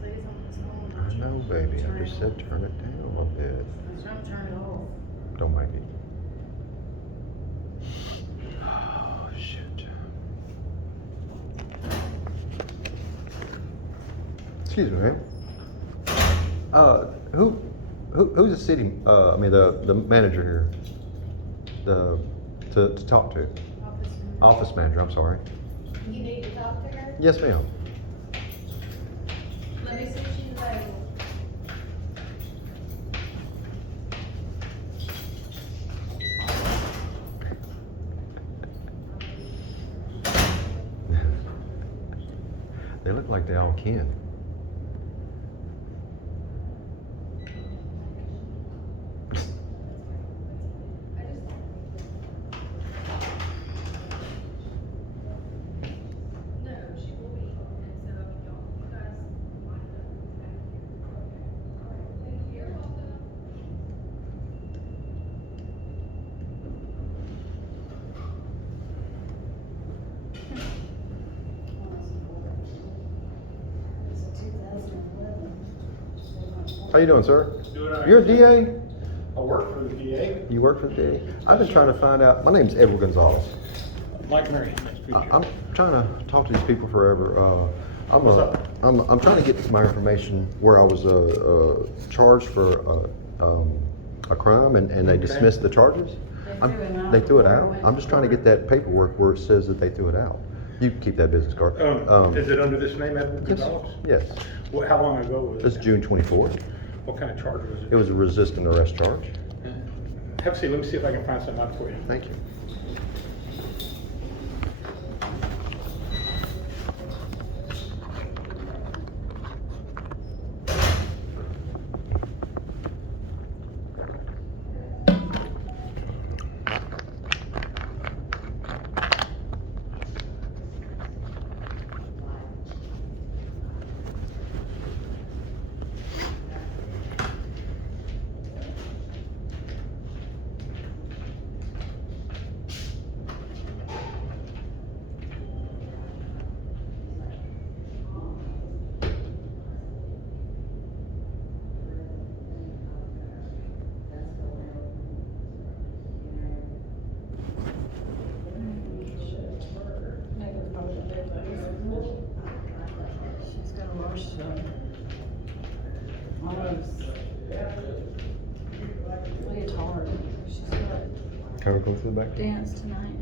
Plays on its own. I know, baby. I just said turn it down a little bit. I'm trying to turn it off. Don't make it. Oh, shit. Excuse me, ma'am. Who's the city, I mean, the manager here? To talk to? Office manager, I'm sorry. You need to talk to her? Yes, ma'am. Let me see if she's available. They look like they all can. How you doing, sir? Doing all right. You're a DA? I work for the DA. You work for the DA? I've been trying to find out. My name's Edward Gonzalez. Mike Murray, nice to meet you. I'm trying to talk to these people forever. What's up? I'm trying to get my information where I was charged for a crime and they Okay. dismissed the charges. They threw it out. I'm just trying to get that paperwork where it says that they threw it out. You can keep that business card. Is it under this name, Edward Yes. Gonzalez? Yes. What, how long ago was It's it? June 24th. What kind of charge was It was a resisting arrest charge. Have a seat, let me see if I can find something out for you. Thank you. She's got a rush, almost. It's hard. She's got Can we go through the back? dance tonight.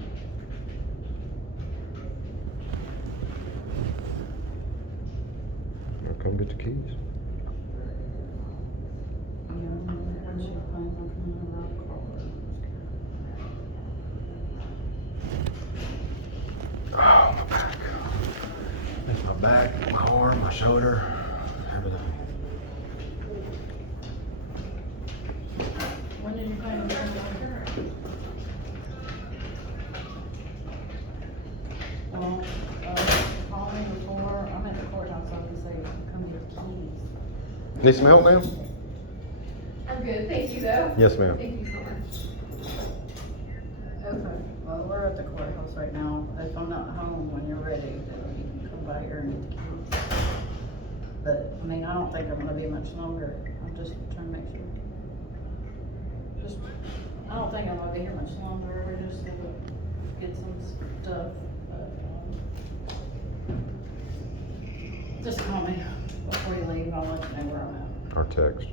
Come get the keys. When she plans on coming around the Oh, my back. That's my back, my arm, my shoulder, everything. When did you plan on coming back? Well, call me before, I'm at the courthouse, so I can say, come get the keys. Need some help, ma'am? I'm good, thank you though. Yes, ma'am. Thank you so much. Okay, well, we're at the courthouse right now. If I'm not home when you're ready, then you can come by here and get the keys. But, I mean, I don't think I'm gonna be much longer. I'm just trying to make sure. Just, I don't think I'm gonna be here much longer. We're just gonna get some stuff. But, just call me before you leave. I'll let you know where I'm at. Or text.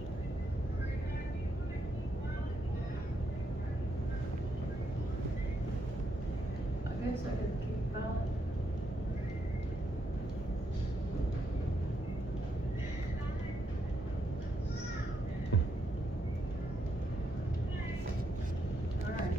I guess I could keep that. Alright.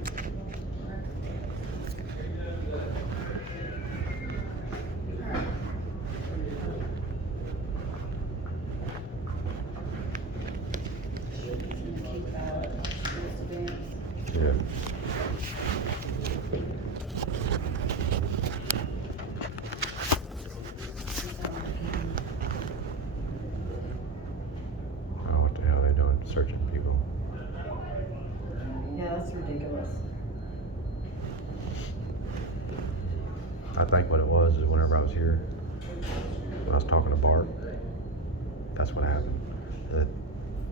searching people. Yeah, that's ridiculous. I think what it was is whenever I was here, when I was talking to Bart, that's what happened. That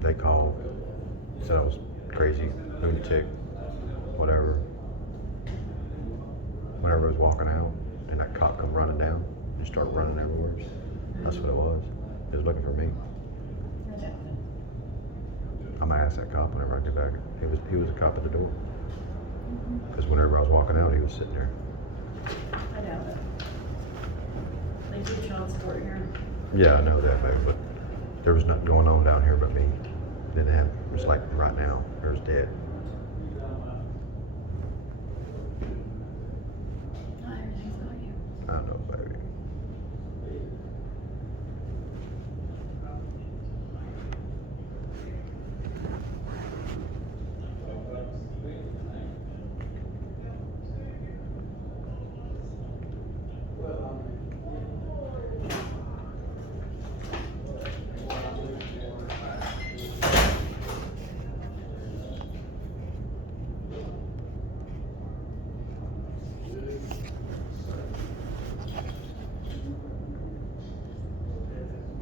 they called, said I was crazy, lunatic, whatever. Whenever I was walking out, and that cop come running down, and start running everywhere. That's what it was. He was looking for me. I'm gonna ask that cop whenever I get back. He was a cop at the door. Because whenever I was walking out, he was sitting there. I doubt it. They do child support here. Yeah, I know that, babe, but there was nothing going on down here but me. Didn't have. It was like right now. There's dead. Everything's about you. I know, baby.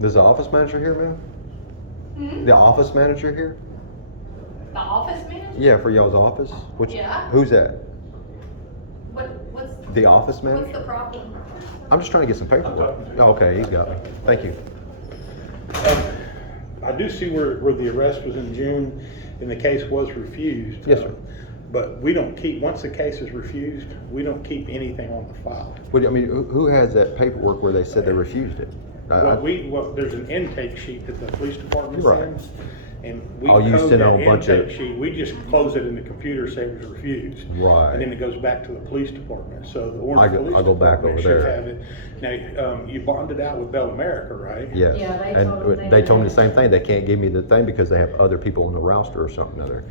Is the office manager here, man? Hmm? The office manager here? The office manager? Yeah, for y'all's office. Which? Yeah. Who's that? What's The office manager? what's the problem? I'm just trying to get some paperwork. Oh, okay, he's got me. Thank you. I do see where the arrest was in June and the case was refused. Yes, sir. But we don't keep, once the case is refused, we don't keep anything on the file. What, I mean, who has that paperwork where they said they refused it? There's an intake sheet that the police department Right. sends, and we Oh, you code send that out a bunch of- intake sheet, we just close it in the computer, say it was refused. Right. And then it goes back to the police department, so the I Orange go- Police I go back Department over should there. have it. Now, you bonded out with Bell America, right? Yes. Yeah, they And told them they they told me the didn't same thing. They can't give me the thing because they have other people on the roster or something other.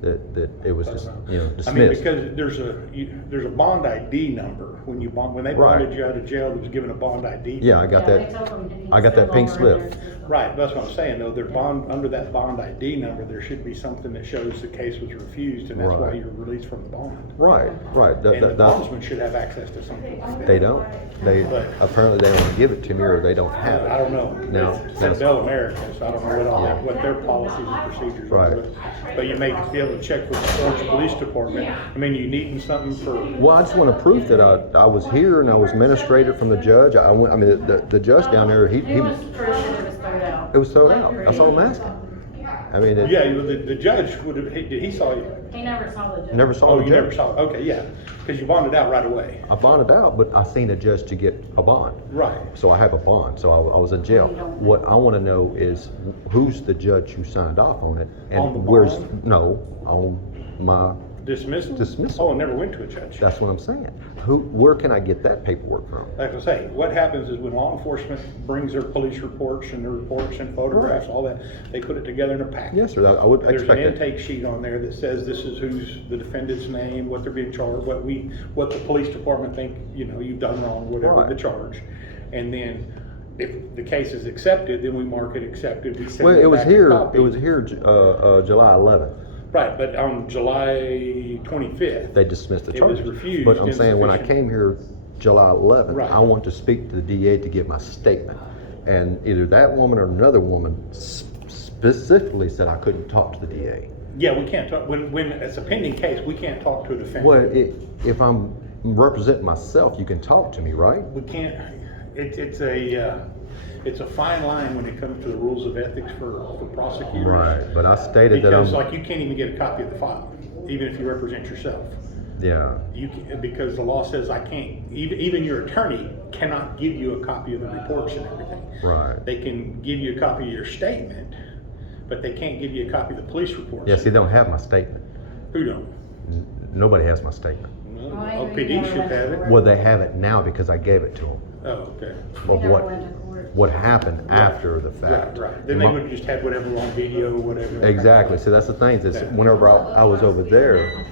That it was just, I mean, dismissed. because there's a bond ID number when you bond, when they Right. bonded you out of jail, it was given a bond ID. Yeah, I got Yeah, that. they told them to I got that sell pink over slip. in their system. Right, that's what I'm saying, though, their bond, under that bond ID number, there should be something that shows the case was refused, and that's why Right. you're released from the bond. Right, right. And the bondsman should have access to something like that. They don't. They But- apparently they don't want to give it to me, or they don't have it. I don't know. No, It's that's- Bell America, so I don't know Yeah. what their policies and procedures are. Right. But you may be able to check with the Orange Police Department. I mean, you needing something for, Well, I just want to proof that I was here and I was administrated from the judge. I mean, the judge down there, he It was proof that it was thrown out. it was thrown out. That's all I'm asking. I mean, yeah, the judge would have, he saw you. He never saw the judge. never saw Oh, the you never judge. saw it, okay, yeah, because you bonded out right away. I bonded out, but I seen a judge to get a bond. Right. So I have a bond, so I was in jail. What I want to know is who's the judge who signed off on it, On the and where's bond? no on my. Dismissal? Dismissal. Oh, it never went to a judge. That's what I'm saying. Where can I get that paperwork from? Like I say, what happens is when law enforcement brings their police reports and their reports and photographs, all that, they put it together in a package. Yes, sir. I would There's an expect it. intake sheet on there that says this is who's the defendant's name, what they're being charged, what the police department think, you've done wrong, whatever Right. the charge. And then if the case is accepted, then we mark it accepted. We send Well, them it was back a here. copy. It was here July 11th. Right, but on July 25th. They dismissed the It was charges. refused, But I'm saying when I insufficient. came here July 11th, Right. I want to speak to the DA to give my statement. And either that woman or another woman specifically said I couldn't talk to the DA. Yeah, we can't talk, when it's a pending case, we can't talk to a defendant. Well, if I'm representing myself, you can talk to me, right? We can't, it's a fine line when it comes to the rules of ethics for prosecutors. Right. But I stated that Because I'm. like you can't even get a copy of the file, even if you represent yourself. Yeah. Because the law says I can't, even your attorney cannot give you a copy of the reports and everything. Right. They can give you a copy of your statement, but they can't give you a copy of the police reports. Yeah. See, they don't have my statement. Who don't? Nobody has my statement. Well, Oh, I know you OPD never should went to have it. court. Well, they have it now because I gave it to them. Oh, okay. But We never went to court. what happened after the fact? Right. Then they would have just had whatever on video, whatever. Exactly. So that's the thing. Is whenever I was over there,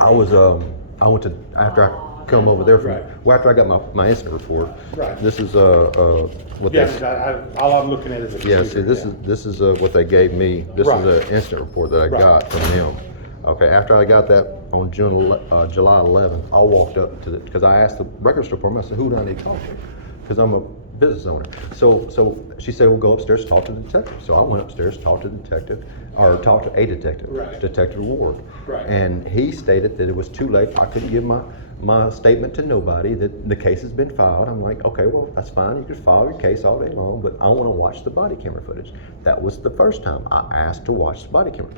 I went to after come over there from, Right. well, after I got my incident report. Right. This is, what Yeah, they. 'cause all I'm looking at is a Yeah, computer. see, this is what they gave me. This Right. is an incident report that I Right. got from them. Okay, after I got that on July 11th, I walked up to because I asked the records department, I said, who do I need to talk to? Because I'm a business owner. So she said, well, go upstairs, talk to the detective. So I went upstairs, talked to the detective, or talked to a detective, Right. Detective Ward. Right. And he stated that it was too late. I couldn't give my statement to nobody, that the case has been filed. I'm like, okay, well, that's fine. You can file your case all day long, but I want to watch the body camera footage. That was the first time I asked to watch the body camera.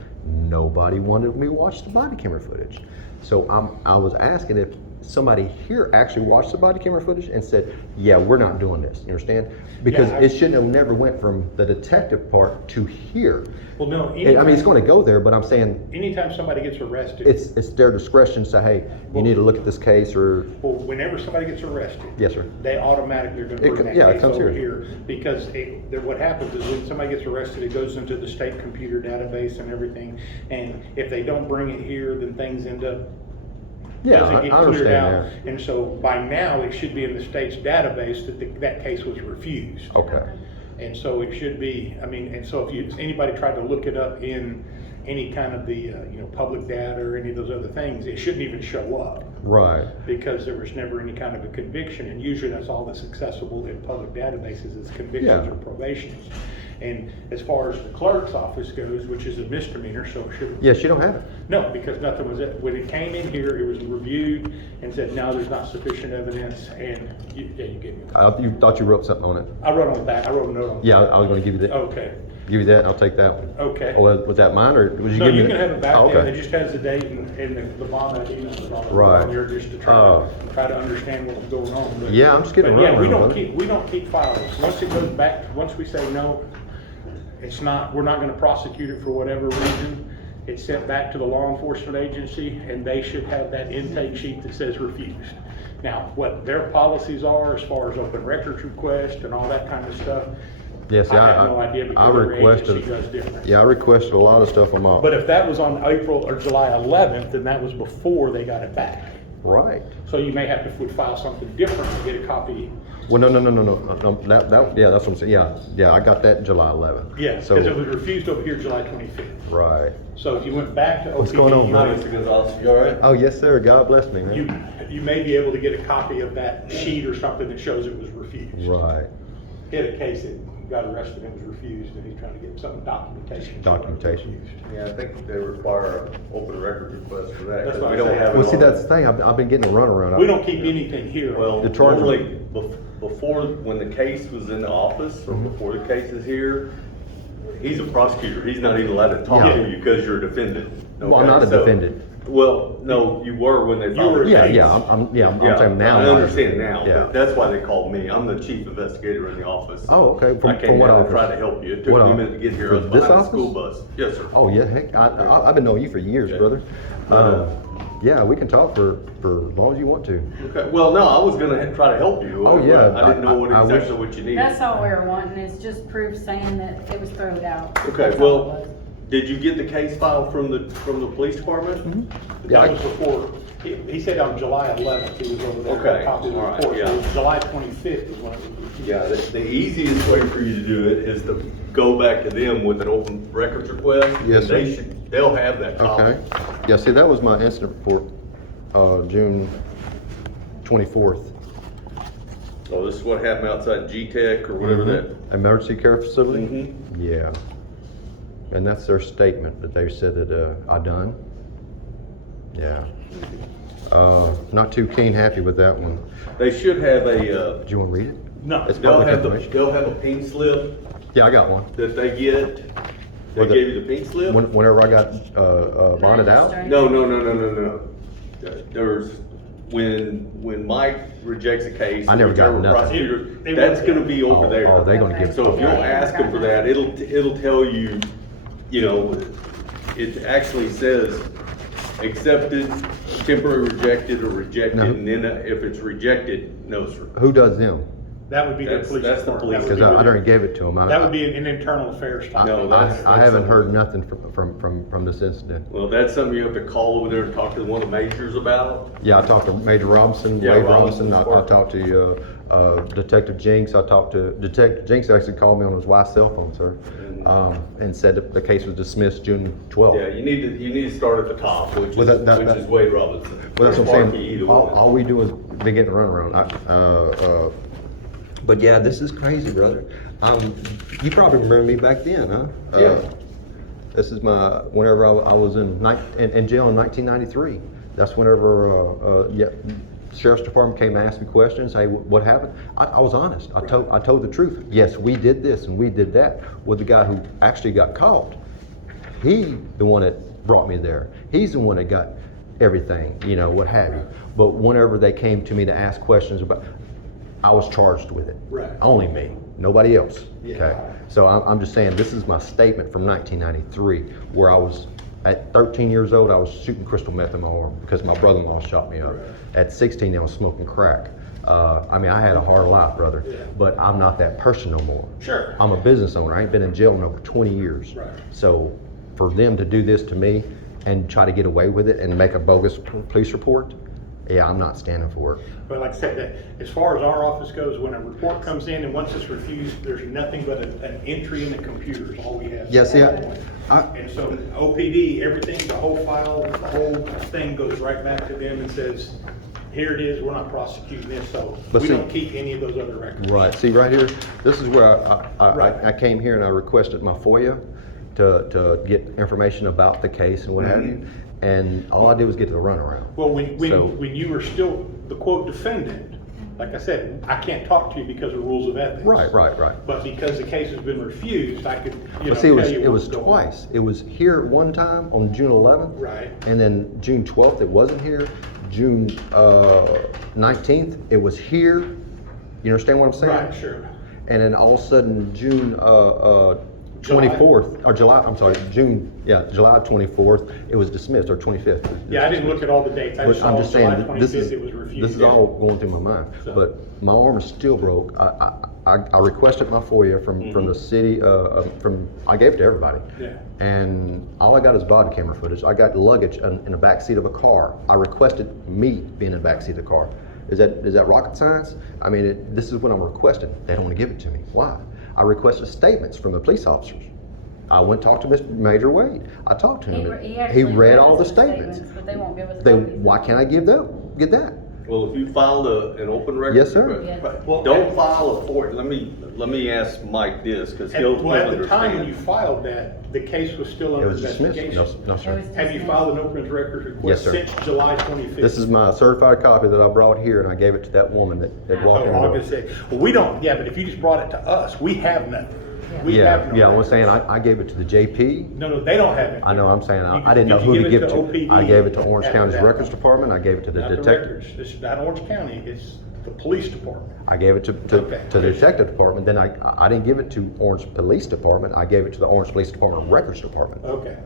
Nobody wanted me to watch the body camera footage. So I was asking if somebody here actually watched the body camera footage and said, yeah, we're not doing this. You understand? Because Yeah, it shouldn't have never went from the detective part to here. Well, no, I mean, it's going to go there, but I'm saying anytime somebody gets arrested. it's their discretion to say, hey, you need to look at this case, or Well, whenever somebody gets arrested. yes, sir. They automatically are gonna It bring co- that yeah, it case comes over here. here, because what happens is when somebody gets arrested, it goes into the state computer database and everything, and if they don't bring it here, then things end up, Yeah, doesn't get I cleared understand out. that. And so by now, it should be in the state's database that that case was refused. Okay. And so it should be, I mean, and so if anybody tried to look it up in any kind of the, public data or any of those other things, it shouldn't even show up, Right. because there was never any kind of a conviction, and usually that's all that's accessible in public databases is convictions Yeah. or probations. And as far as the clerk's office goes, which is a misdemeanor, so it should. Yes, you don't have it. No, because nothing was, when it came in here, it was reviewed and said, no, there's not sufficient evidence, and you gave me. You thought you wrote something on it. I wrote on the back, I wrote a note on the Yeah, back. I was going to give you that. Okay, Give you that. I'll take that one. okay. Oh, was that mine, or was you No, give me you that? can have it back Oh, then, okay. it just has the date and the bond ID number on it. Right. On here, just to Oh. try to understand what was going on. But- Yeah, I'm just getting But yeah, we around, don't brother. we don't keep files. Once it goes back, once we say no, it's not, we're not gonna prosecute it for whatever reason, it's sent back to the law enforcement agency, and they should have that intake sheet that says refused. Now, what their policies are as far as open records request and all that kind of stuff, Yes, I have no idea, I because every requested. agency does different. Yeah, I requested a lot of stuff on my. But if that was on April or July 11th, then that was before they got it back. Right. So you may have to file something different to get a copy. Well, no. Yeah, that's what I'm saying. Yeah, I got that July 11th. Yeah, So, because it was refused over here July 25th. right. So if you went back to OPD. What's going on, you brother? may- Mr. Gonzalez, you all right? Oh, yes, sir. God bless me, man. You may be able to get a copy of that sheet or something that shows it was refused. Right. He had a case that got arrested and was refused, and he's trying to get some documentation. Documentation. Yeah, I think they require an open record request for that, That's because what we I'm don't saying. have it Well, see, on- that's the thing. I've been getting a runaround. We don't keep anything here. Well, The charger- normally, before, when the case was in the office, or Mhm. before the case is here, he's a prosecutor, he's not even allowed to talk Yeah. to you because you're a defendant. Well, I'm okay? not a So- defendant. Well, no, you were when they filed were- the Yeah, case. yeah. I'm saying now. I understand now, Yeah. but that's why they called me, I'm the chief investigator in the office. Oh, okay. I From came what down and office? tried to help you, it took What me a office? minute to get here, For I was this behind the office? school bus. Yes, sir. Oh, yeah. Heck, I've been knowing you for years, Yeah. brother. Uh, Yeah, we can talk for as long as you want to. Okay, well, no, I was gonna try to help you. Oh, yeah, I didn't know what I wish- exactly what you needed. That's all we were wanting, is just proof saying that it was thrown out. Okay, That's all it well, was. did you get the case file from the police department? Yeah, That was before, he said on July 11th, he was over there. Okay, Copy of the all right, report. So yeah. it was July 25th is when it was refused. Yeah, the easiest way for you to do it is to go back to them with an open records request. Yes, and sir. they'll have that copy. Okay. Yeah, see, that was my incident report, June 24th. So this is what happened outside G-Tech or whatever that. Emergency care facility? Mhm. Yeah. And that's their statement that they said that I done. Yeah. Not too happy with that one. They should have a, Do you want to read it? No. It's they'll public have information. they'll have a pink slip Yeah, I got one. that they get. They Or the- gave you the pink slip? Whenever I got bonded out? No. There's, when Mike rejects a case. I never got whichever nothing. prosecutor, They that's want- gonna be over Oh, there. oh, they gonna give- So if you'll ask them for that, it'll tell you, it actually says accepted, temporary rejected, or rejected, No. and then if it's rejected, no, sir. Who does them? That would be the That's- police that's the department. police. That would Because be I with already gave it to them. That would be an internal affairs type. No, that's- I haven't heard nothing from this incident. Well, that's something you have to call over there and talk to one of the majors about. Yeah, I talked to Major Robinson, Yeah, Wade Robinson's Robinson, I working. talked to, Detective Jinks, I talked to, Detective Jinks actually called me on his wife's cell phone, sir, and said that the case was dismissed June 12th. Yeah, you need to start at the top, which Well, is, that- which is Wade Robinson. Well, that's what Or I'm Markey, saying, either all, one. all we do is, they get the runaround. But yeah, this is crazy, brother. You probably remember me back then, huh? Yeah. This is whenever I was in jail in 1993. That's whenever, Sheriff's Department came and asked me questions, hey, what happened? I was honest, I told the truth. Yes, we did this and we did that. With the guy who actually got caught, he the one that brought me there. He's the one that got everything, what have you. But whenever they came to me to ask questions about, I was charged with it. Right. Only me, nobody else. Yeah. Okay. So I'm just saying, this is my statement from 1993, where I was at 13 years old. I was shooting crystal meth in my arm because my brother-in-law shot me up. Right. At 16, I was smoking crack. I had a hard life, brother, Yeah. but I'm not that person no more. Sure. I'm a business owner. I ain't been in jail in over 20 years. Right. So for them to do this to me and try to get away with it and make a bogus police report, yeah, I'm not standing for it. But like I said, as far as our office goes, when a report comes in and once it's refused, there's nothing but an entry in the computer is all we have. Yeah, see, And so OPD, everything, the whole file, the whole thing goes right back to them and says, here it is, we're not prosecuting this, so But we see- don't keep any of those other records. Right, see right here, this is where Right. I came here and I requested my FOIA to get information about the case and what have you. And all I did was get to the runaround. Well, when So- you were still the quote defendant, like I said, I can't talk to you because of rules of ethics. Right. But because the case has been refused, I could, But see, tell you it was what's going on. twice. It was here one time on June 11th. Right. And then June 12th, it wasn't here. June 19th, it was here. You understand what I'm saying? Right, sure. And then all of a sudden, June 24th, or July, I'm sorry, July 24th, it was dismissed, or 25th. Yeah, I didn't look at all the dates. I But just I'm saw just July saying, this 25th, it was refused. is all going through my mind. So- But my arm is still broke. I requested my FOIA from the city, I gave it to everybody. Yeah. And all I got is body camera footage. I got luggage in the back seat of a car. I requested me being in the back seat of the car. Is that rocket science? I mean, this is what I'm requesting. They don't want to give it to me. Why? I requested statements from the police officers. I went and talked to Mr. Major Wade. I talked to him. He actually read all the us statements. But they won't give us They, copies. why can't I get that? Well, if you filed an open record. Yes, sir. request, Yes. Well, don't file a FOIA. Let me ask Mike this, because he'll Well, at the time when understand. you filed that, the case was still It under was dismissed. investigation. No, It sir. was Have you dismissed. filed an open records Yes, request sir. since July 25th? This is my certified copy that I brought here, and I gave it to that woman that walked in the door. August 8th. Well, we don't, yeah, but if you just brought it to us, we have nothing. We have no Yeah, I was records. saying, I gave it to the JP. No, they don't have it. I know, I'm saying, You- I didn't know did who you to give it to. OPD I gave it to Orange after County's that? Records Department, I gave it to the Not the detective. records. This is not Orange County, it's the police department. I gave it to Okay. the detective department, then I didn't give it to Orange Police Department, I gave it to the Orange Police Department Records Department. Okay.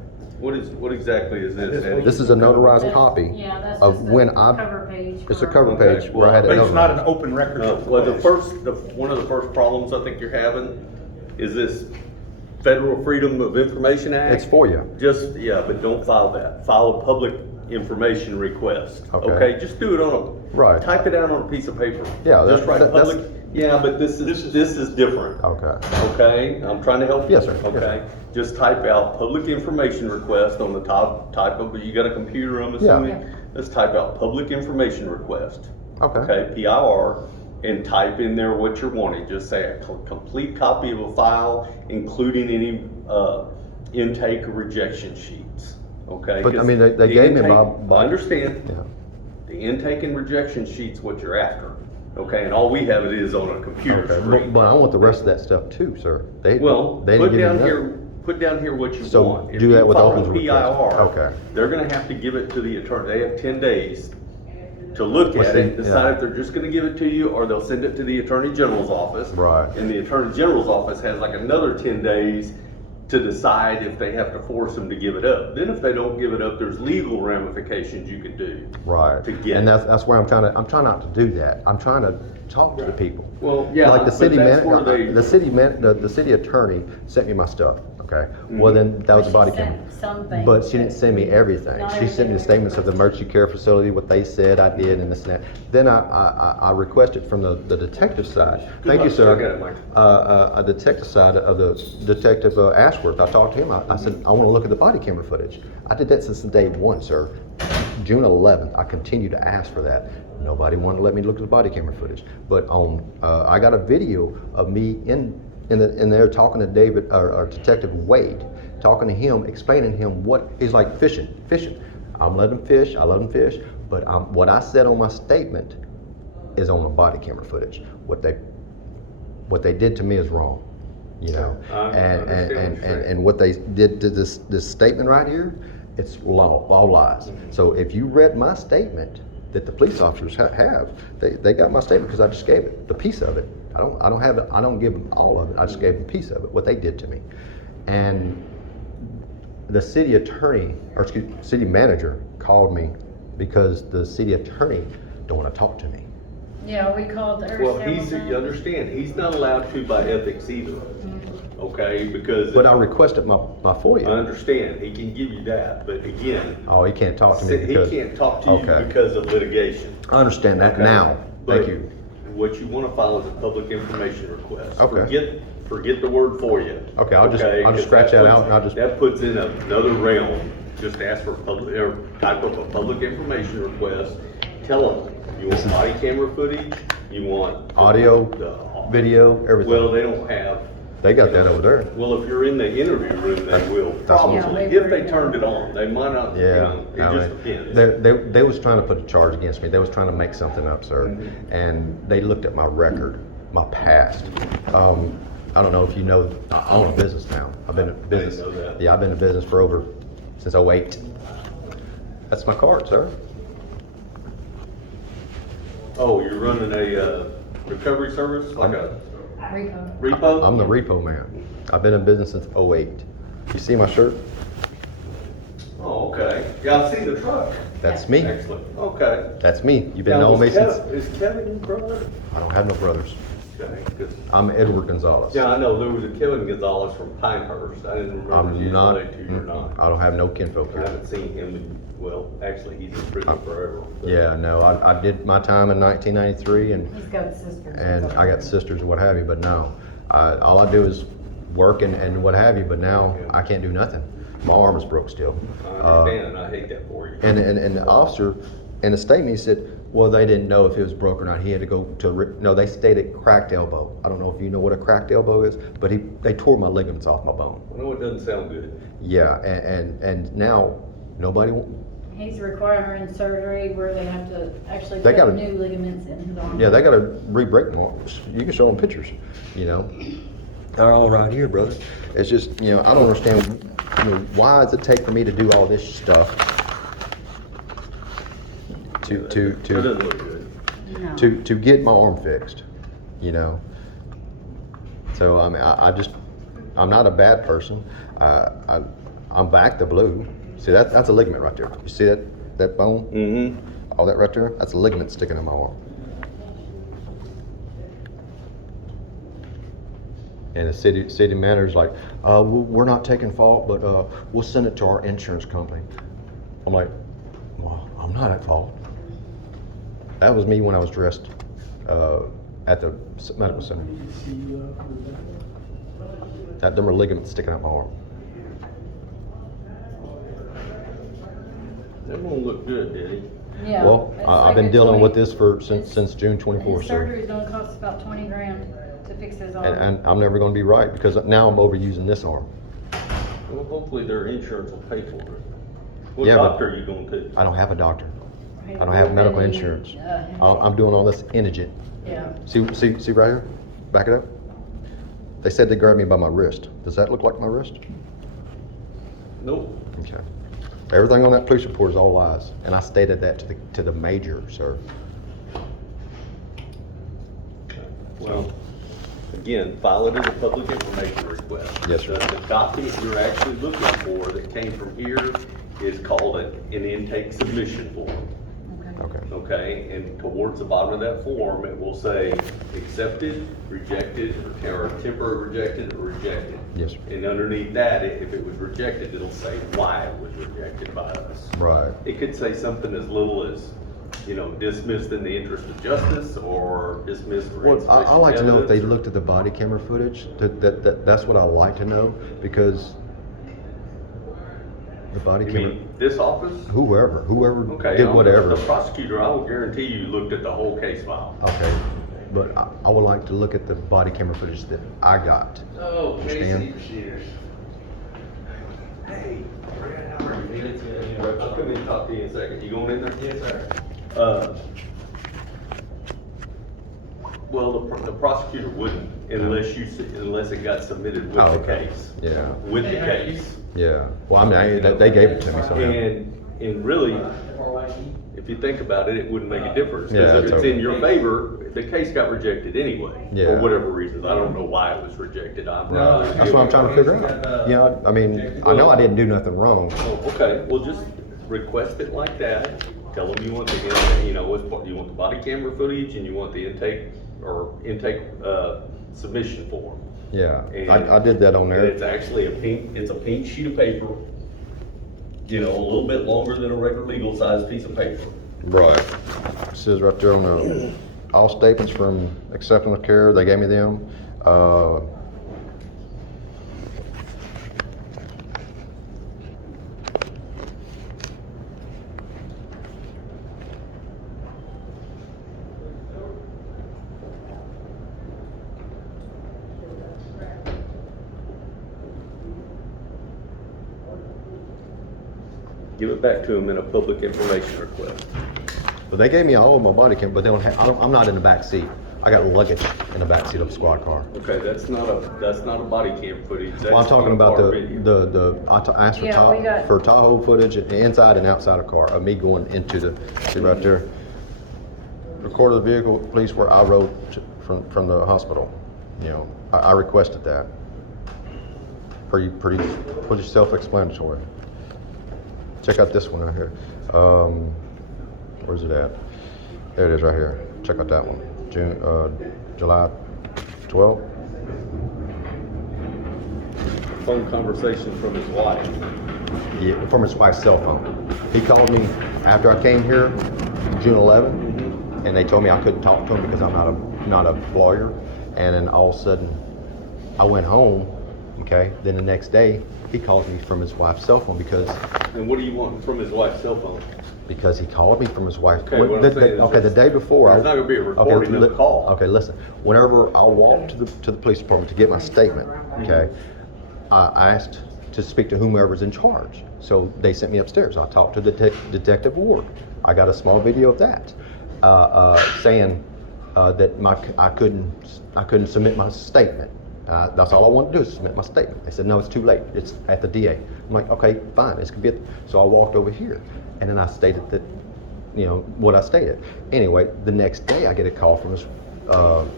What exactly is this, Eddie? This is a notarized That's- copy yeah, that's of just a when cover page it's a for- cover Okay, page where I had it But it's not an notarized. open records Well, request. one of the first problems I think you're having is this Federal Freedom of Information Act. It's for you. Yeah, but don't file that. File a public information request. Okay. Just do it on Right. type it out on a piece of paper. Yeah, Just write that's- public, yeah, but this is different. Okay. Okay, I'm trying to help you. Yes, sir. Yes, Okay, just type out public information request on the top, type of, you got a computer, I'm assuming? Yeah. Let's type out public information request. Okay. Okay, PIR, and type in there what you're wanting. Just say a complete copy of a file, including any, intake or rejection sheets. Okay? But, I 'Cause mean, they the gave me intake- my- I understand. Yeah. The intake and rejection sheet's what you're after. Okay, and all we have it is on a computer Okay, screen. but I want the rest of that stuff too, sir. Well, they didn't put give me down nothing. here, put down here what you So, want. do that with If you Open's file a request. PIR, Okay. they're gonna have to give it to the attorney. They have 10 days to look Well, at see, it, decide yeah. if they're just gonna give it to you, or they'll send it to the Attorney General's office. Right. And the Attorney General's office has like another 10 days to decide if they have to force them to give it up. Then if they don't give it up, there's legal ramifications you can do. Right. To get And it. that's why I'm trying not to do that. I'm trying to talk to the people. Well, yeah, Like the but city that's man, where they- the city attorney sent me my stuff, okay? Well, then that was a body camera. Something. But she didn't send me everything. Not She sent me the everything. statements of the emergency care facility, what they said I did and this and that. Then I requested from the detective side. Thank you, luck. sir. I got it, Mike. A detective side of the detective Ashworth. I talked to him. I said, I want to look at the body camera footage. I did that since the day one, sir. June 11th, I continued to ask for that. Nobody wanted to let me look at the body camera footage. But I got a video of me in there talking to David or Detective Wade, talking to him, explaining to him what he's like fishing. I'm letting him fish. I let him fish. But what I said on my statement is on the body camera footage. What they did to me is wrong. You know, I understand what you're saying. and what they did to this statement right here, it's all lies. So if you read my statement that the police officers have, they got my statement because I just gave it, the piece of it. I don't have it. I don't give them all of it. I just gave them a piece of it. What they did to me, and the city attorney or city manager called me because the city attorney don't want to talk to me. Yeah, we called her Well, several you times. understand, he's not allowed to by ethics either, okay, because. But I requested my I FOIA. understand, he can give you that, but again, Oh, he can't talk to me he because can't talk to you Okay. because of litigation. I understand that Okay? now. But Thank you. What you wanna file is a public information request. Okay. Forget the word FOIA. Okay, I'll just 'Cause scratch that out puts- and I'll just. That puts in another realm, just ask for public, or type up a public information request, tell them, you want body camera footage, you want. Audio, the- video, everything. Well, they don't have. They got that over there. Well, if you're in the interview room, they will, That's what- probably, Yeah, if they turned it on, they might not, you Yeah, know, no, it just depends. they was trying to put a charge against me. They was trying to make something up, sir. Mm-hmm. And they looked at my record, my past. I don't know if you know, I own a business now. I've been in business. know that. Yeah, I've been in business for since '08. That's my card, sir. Oh, you're running a, recovery service, like a Rico. repo? I'm the repo man. I've been in business since '08. You see my shirt? Oh, okay. Yeah, I've seen the truck. That's me. Excellent, okay. That's me. You've been Now, knowing me was since. Is Kevin your brother? I don't have no brothers. Okay, 'cause- I'm Edward Gonzalez. yeah, I know, there was a Kevin Gonzalez from Pinehurst, I didn't remember if I'm you not. related to you or not. I don't have no kinfolk I here. haven't seen him in, well, actually, he's in prison forever. but- Yeah, no, I did my time in 1993 and He's got sisters. and I got sisters and what have you, but no. All I do is work and what have you, but now I can't do nothing. My arm is broke still. I understand, and I hate that for you. And the officer, in the statement, he said, well, they didn't know if it was broke or not. He had to go to, no, they stated cracked elbow. I don't know if you know what a cracked elbow is, but they tore my ligaments off my bone. I know it doesn't sound good. Yeah, and now, nobody, He's requiring surgery where they have to actually They put gotta- new ligaments in his arm. yeah, they gotta re-break them all. You can show them pictures, you know. They're all right here, brother. It's just, you know, I don't understand, you know, why does it take for me to do all this stuff That doesn't look good. No. to get my arm fixed, you know? So, I mean, I'm not a bad person. I'm back to blue. See, that's a ligament right there. You see that bone? Mm-hmm. All that right there? That's a ligament sticking in my arm. And the city manager's like, we're not taking fault, but we'll send it to our insurance company. I'm like, well, I'm not at fault. That was me when I was dressed at the medical center. Them are ligaments sticking out my arm. That won't look good, did he? Yeah. Well, it's I've like been a dealing 20 with this since June 24th, His sir. surgery's gonna cost about 20 grand to fix his arm. And I'm never gonna be right because now I'm overusing this arm. Well, hopefully their insurance will pay for it. What Yeah, but- doctor are you going to? I don't have a doctor. I don't have medical insurance. I'm doing all this indigent. Yeah. See right here? Back it up. They said they grabbed me by my wrist. Does that look like my wrist? Nope. Okay. Everything on that police report is all lies, and I stated that to the major, sir. Well, again, file it as a public information request. Yes, sir. The document you're actually looking for that came from here is called an intake submission form. Okay. Okay, and towards the bottom of that form, it will say accepted, rejected, or temporary rejected, or rejected. Yes, sir. And underneath that, if it was rejected, it'll say why it was rejected by us. Right. It could say something as little as, dismissed in the interest of justice, or dismissed for Well, I insufficient like to know if they evidence, or- looked at the body camera footage. That's what I like to know, because the body You camera, mean this office? whoever Okay, did whatever. The prosecutor, I will guarantee you looked at the whole case file. Okay, but I would like to look at the body camera footage that I got. Oh, Understand? Breshears. Hey, Brad, how are you? Good to- I'll come in and talk to you in a second. You going in there? Yes, sir. Well, the prosecutor wouldn't unless it got submitted with Oh, the okay. case. Yeah. With the case. Yeah. Well, I mean, they gave it to me, so. Yeah. And really, if you think about it, it wouldn't make a difference. Yeah, Because if that's it's okay. in your favor, the case got rejected anyway. Yeah. For whatever reasons. I don't know why it was rejected. That's what I'm trying to figure out. You know, I mean, I know I didn't do nothing wrong. Oh, okay, well, just request it like that. Tell them you want the, you want the body camera footage and you want the intake submission form. Yeah, And- I did that on And there. it's actually it's a pink sheet of paper, a little bit longer than a regular legal size piece of paper. Right. It says right there on the, all statements from acceptance of care, they gave me them. Give it back to them in a public information request. But they gave me all of my body cam, but they don't have, I'm not in the back seat. I got luggage in the back seat of a squad car. Okay, that's not a body cam footage. Well, I'm talking about I asked for Yeah, we got- for Tahoe footage, inside and outside of car, of me going into the, see right there. Recorded the vehicle, police where I rode from the hospital. I requested that. Pretty self-explanatory. Check out this one right here. Where's it at? There it is right here. Check out that one. July 12th. Phone conversation from his wife. Yeah, from his wife's cell phone. He called me after I came here, June 11th, and they told me I couldn't talk to him because I'm not a lawyer. And then all of a sudden, I went home. Okay. Then the next day, he called me from his wife's cell phone because And what do you want from his wife's cell phone? he called me from his wife. Okay, what I'm saying is Okay, the day before. there's not gonna be a recording of the call. Okay, listen. Whenever I walked to the police department to get my statement, okay, I asked to speak to whomever's in charge. So they sent me upstairs. I talked to Detective Ward. I got a small video of that, saying that I couldn't submit my statement. That's all I wanted to do is submit my statement. They said, no, it's too late. It's at the DA. I'm like, okay, fine. It's gonna be. So I walked over here, and then I stated that, what I stated. Anyway, the next day I get a call from his,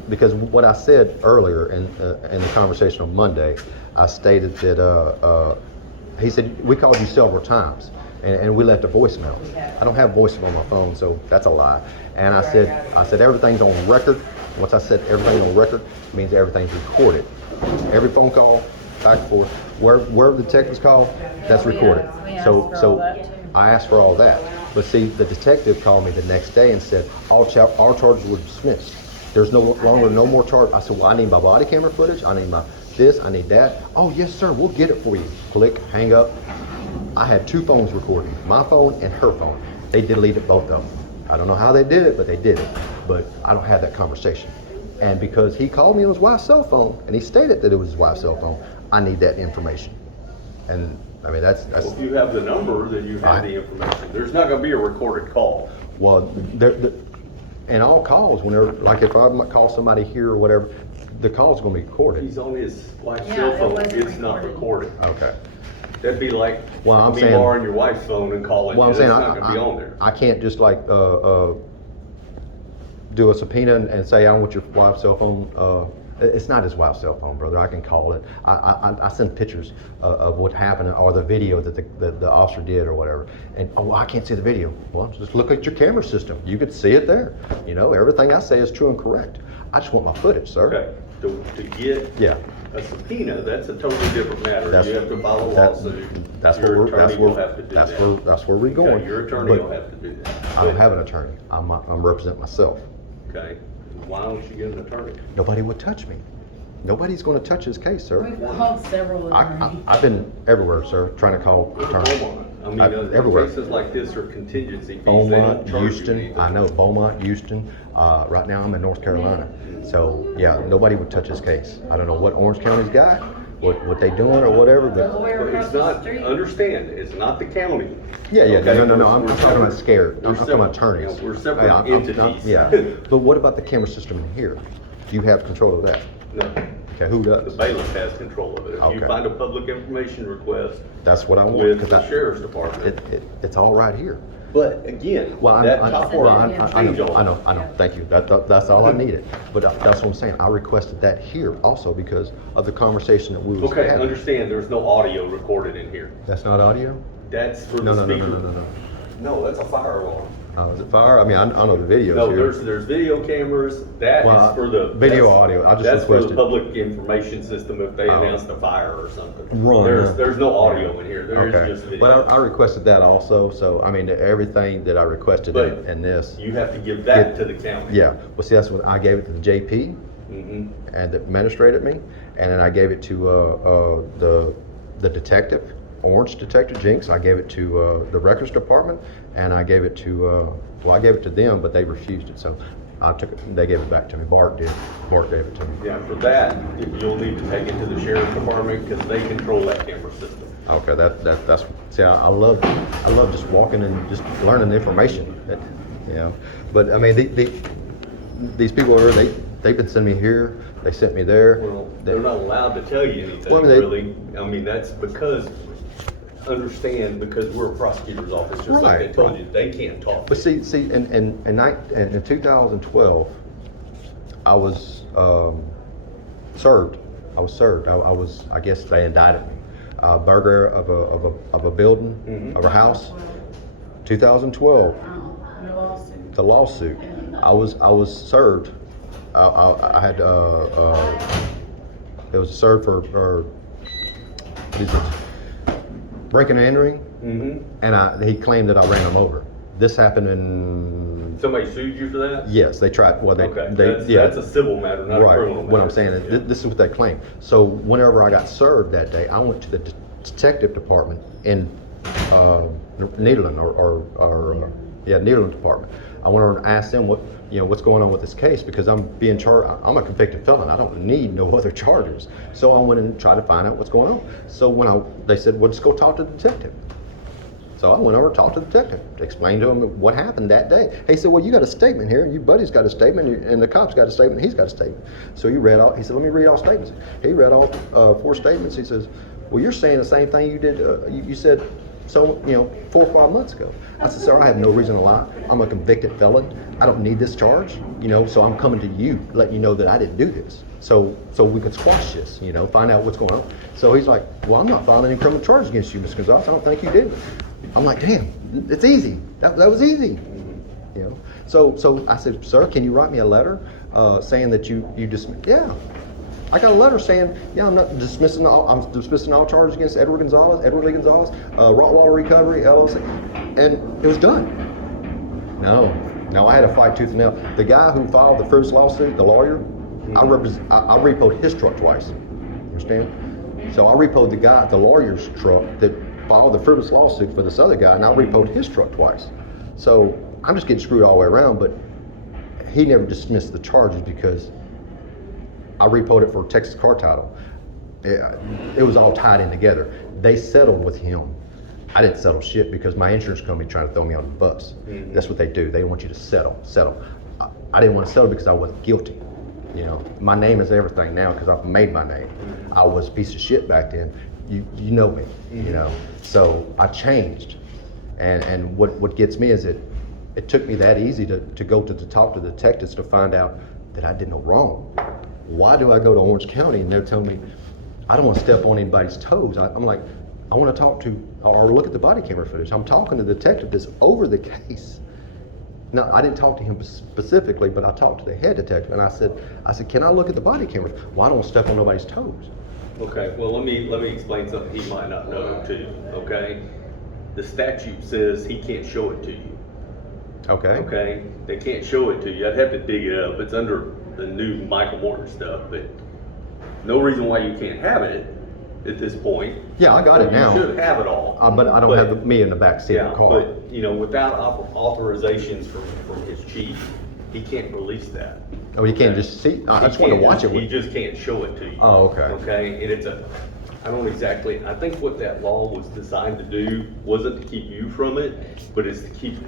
because what I said earlier in the conversation on Monday, I stated that he said we called you several times, and we left a voicemail. I don't have voicemail on my phone, so that's a lie. And I said everything's on record. Once I said everything's on record, it means everything's recorded. Every phone call, back and forth, wherever the detectives call, that's recorded. We asked for all that, too. I asked for all that. But see, the detective called me the next day and said, all charges were dismissed. There's no more charge. I said, well, I need my body camera footage. I need my this, I need that. Oh, yes, sir, we'll get it for you. Click, hang up. I had two phones recording, my phone and her phone. They deleted both of them. I don't know how they did it, but they did it. But I don't have that conversation. And because he called me on his wife's cell phone, and he stated that it was his wife's cell phone, I need that information. And I mean, that's Well, if you have the number, then you have the information. There's not gonna be a recorded call. well, and all calls, whenever, like if I call somebody here or whatever, the call's gonna be recorded. He's on his wife's Yeah, cell it phone, wasn't it's not recorded. recorded. Okay. That'd be like Well, I'm me saying- borrowing your wife's phone and calling Well, you, I'm it's saying, not gonna be on there. I can't just like, do a subpoena and say, I want your wife's cell phone, It's not his wife's cell phone, brother. I can call it. I send pictures of what happened or the video that the officer did or whatever. And oh, I can't see the video. Well, just look at your camera system. You could see it there. You know, everything I say is true and correct. I just want my footage, sir. Okay, to get Yeah. a subpoena, that's a totally different matter. That's- You have to file a that- lawsuit. That's Your where attorney will have to do that. that's where we're going. Okay, your attorney But will have to do that. I don't have an attorney. I'm representing myself. Okay, why don't you get an attorney? Nobody would touch me. Nobody's going to touch his case, sir. We've called several attorneys. I've been everywhere, sir, trying to call attorneys. Beaumont. I mean, Everywhere. cases like this are contingency fees. They don't Beaumont, charge you Houston, anything. I know, Beaumont, Houston. Right now, I'm in North Carolina. So, yeah, nobody would touch his case. I don't know what Orange County's got, what they doing or whatever, The but, lawyer But across it's the not, street. understand, it's not the county. yeah, Okay, no, we're I'm talking separate- about scared. we're I'm talking about separate, attorneys. you know, we're separate Yeah, entities. Yeah, but what about the camera system in here? Do you have control of that? No, Okay, who the does? bailiff has control of it. If you Okay. find a public information request That's what I want. with 'cause the I- sheriff's department. It's all right here. But again, Well, that top well, part, change all I know, that. thank you, that's all I needed. But that's what I'm saying, I requested that here also because of the conversation that we was Okay, having. understand, there's no audio recorded in here. That's not audio? That's for No, the no, speaker. no. No, that's a fire alarm. Is it fire? I mean, I know the videos No, here. there's video cameras, that Well, is for the. video, that's- audio, I just That's for the requested- public information system if they Oh. announced a fire or something. Right. There's no audio in here, there Okay, is just video. but I requested that also, so, I mean, everything that I requested But in this. You have to give that to the county. Yeah, well, see, that's when I gave it to the JP Mm-hmm. and that administrated me, and then I gave it to the detective, Orange Detective Jinx. I gave it to the records department, and I gave it to I gave it to them, but they refused it. So I took it. They gave it back to me. Bart did. Bart gave it to me. Yeah, for that, you'll need to take it to the sheriff's department because they control that camera system. Okay, that's see, I love just walking and just learning the information. That, you know, but I mean, these people are they've been sending me here. They sent me there. Well, they're not allowed to tell you anything, Well, I mean, really. I mean, that's because, understand, because we're a prosecutor's office, just like they Right, told right. you, they can't talk. But see, in 2012, I was served. I was served. I guess they indicted me. Burglary of a building, Mhm. of a house. 2012, No lawsuit. the lawsuit. I was served. I had it was served for what is it? Breaking and entering, Mm-hmm. and he claimed that I ran him over. This happened in. Somebody sued you for that? Yes, they tried. Well, Okay, yeah. that's a civil matter, not a Right. criminal matter. What I'm saying is, Yeah. this is what they claim. So whenever I got served that day, I went to the detective department in Nederland Nederland department. I went over and asked them what's going on with this case because I'm being charged. I'm a convicted felon. I don't need no other charges. So I went and tried to find out what's going on. So they said, well, just go talk to the detective. So I went over and talked to the detective, explained to him what happened that day. He said, well, you got a statement here, and your buddy's got a statement, and the cop's got a statement, and he's got a statement. So he said, let me read all statements. He read all 4 statements. He says, well, you're saying the same thing you did, you said 4 or 5 months ago. I said, sir, I have no reason to lie. I'm a convicted felon. I don't need this charge, so I'm coming to you, letting you know that I didn't do this. So we could squash this, find out what's going on. So he's like, well, I'm not filing any criminal charges against you, Mr. Gonzalez. I don't think you did. I'm like, damn, it's easy. That was easy. So I said, sir, can you write me a letter saying that you dismiss? Yeah. I got a letter saying, yeah, I'm dismissing all charges against Edward Lee Gonzalez, Rottweiler Recovery, LLC, and it was done. No, I had to fight tooth and nail. The guy who filed the first lawsuit, the lawyer, I repoed his truck twice. Understand? So I repoed the lawyer's truck that filed the frivolous lawsuit for this other guy, and I repoed his truck twice. So I'm just getting screwed all the way around, but he never dismissed the charges because I repoed it for Texas car title. It was all tied in together. They settled with him. I didn't settle shit because my insurance company tried to throw me on the bus. Mm-hmm. That's what they do. They want you to settle. I didn't want to settle because I wasn't guilty. My name is everything now because I've made my name. I was a piece of shit back then. You know me, So I changed. And what gets me is it took me that easy to go to the top of the detectives to find out that I did no wrong. why do I go to Orange County and they're telling me, I don't want to step on anybody's toes. I'm like, I want to talk to, or look at the body camera footage. I'm talking to the detective that's over the case. Now, I didn't talk to him specifically, but I talked to the head detective, and I said, can I look at the body cameras? Well, I don't want to step on nobody's toes. Okay, well, let me explain something he might not know too, okay? The statute says he can't show it to you, Okay. okay? They can't show it to you. I'd have to dig it up. It's under the new Michael Morton stuff, but no reason why you can't have it at this point. Yeah, I got it now. You should have it all. But I don't have me in the back seat of the car. But, you know, without authorizations from his chief, he can't release that. Oh, you can't just see? I just want to watch it. He just can't show it to you. Oh, okay. Okay, and I think what that law was designed to do wasn't to keep you from it, but it's to keep,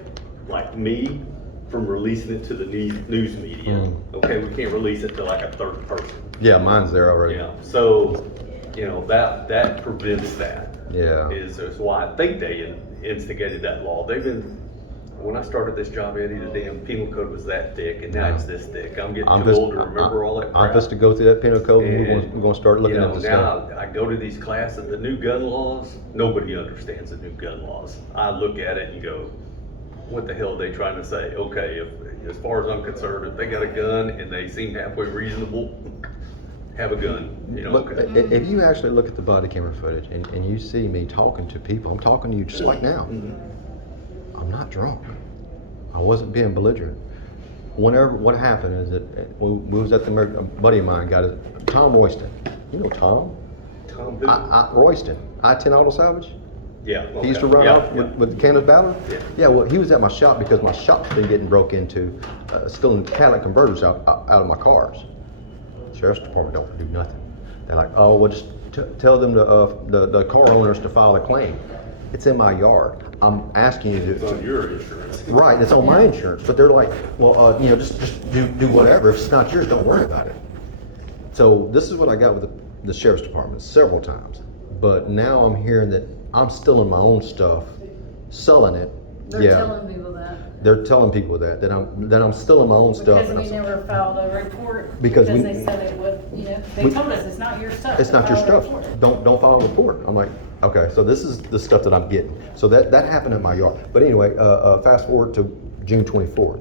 like me, from releasing it to the news media. Okay, we can't release it to like a third person. Yeah, mine's there already. Yeah, so, you know, that prevents that. Yeah. Is why I think they instigated that law. When I started this job, Eddie, the damn penal code was that thick, and now it's this thick. I'm getting too old to remember all that crap. I'm just to go through that penal code, and And, we're going to start looking you at know, the stuff. now I go to these classes, the new gun laws, nobody understands the new gun laws. I look at it and go, what the hell are they trying to say? Okay, as far as I'm concerned, if they got a gun and they seem halfway reasonable, have a gun, you know, Look, okay. if you actually look at the body camera footage and you see me talking to people, I'm talking to you just like now. I'm not drunk. I wasn't being belligerent. What happened is that we was at the a buddy of mine got it, Tom Royston. You know Tom? Tom who? Royston, I-10 Auto Salvage. Yeah. Okay. He used to run Yeah, off yeah. with the Candace Ballard? Yeah. Yeah, well, he was at my shop because my shop's been getting broke into, stealing catalytic converters out of my cars. Sheriff's Department don't do nothing. They're like, oh, well, just tell them the car owners to file a claim. It's in my yard. I'm asking you It's on your insurance. Right, it's on my insurance, but they're like, well, you know, just do whatever. If it's not yours, don't worry about it. So this is what I got with the Sheriff's Department several times. But now I'm hearing that I'm stealing my own stuff, selling it. They're telling people that. They're telling people that I'm stealing my own stuff. Because we never filed a report, Because because we- they said it would, you know, they we- told us it's not your stuff. It's to not your file a stuff. report. Don't file a report. I'm like, okay, so this is the stuff that I'm getting. So that happened in my yard. But anyway, fast forward to June 24th.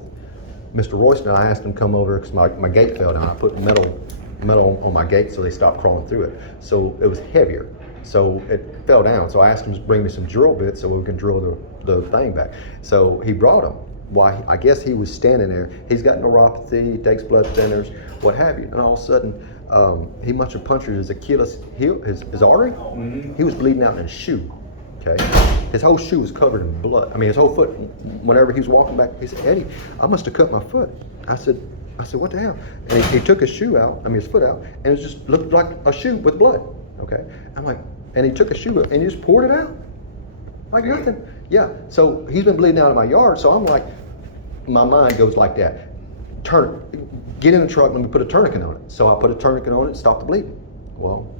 Mr. Royston, I asked him to come over because my gate fell down. I put metal on my gate so they stopped crawling through it. So it was heavier. So it fell down. So I asked him to bring me some drill bits so we can drill the thing back. So he brought them. Why? I guess he was standing there. He's got neuropathy, he takes blood thinners, what have you. And all of a sudden, he must have punctured his Achilles heel, his artery. He was bleeding out in his shoe. Okay, his whole shoe was covered in blood. I mean, his whole foot. Whenever he was walking back, he said, "Eddie, I must have cut my foot." I said, "What the hell?" And he took his shoe out. I mean, his foot out, and it just looked like a shoe with blood. Okay, I'm like, and he took a shoe and he just poured it out like nothing. Yeah. So he's been bleeding out of my yard. So I'm like, my mind goes like that. Get in the truck, let me put a tourniquet on it. So I put a tourniquet on it, stop the bleeding. Well,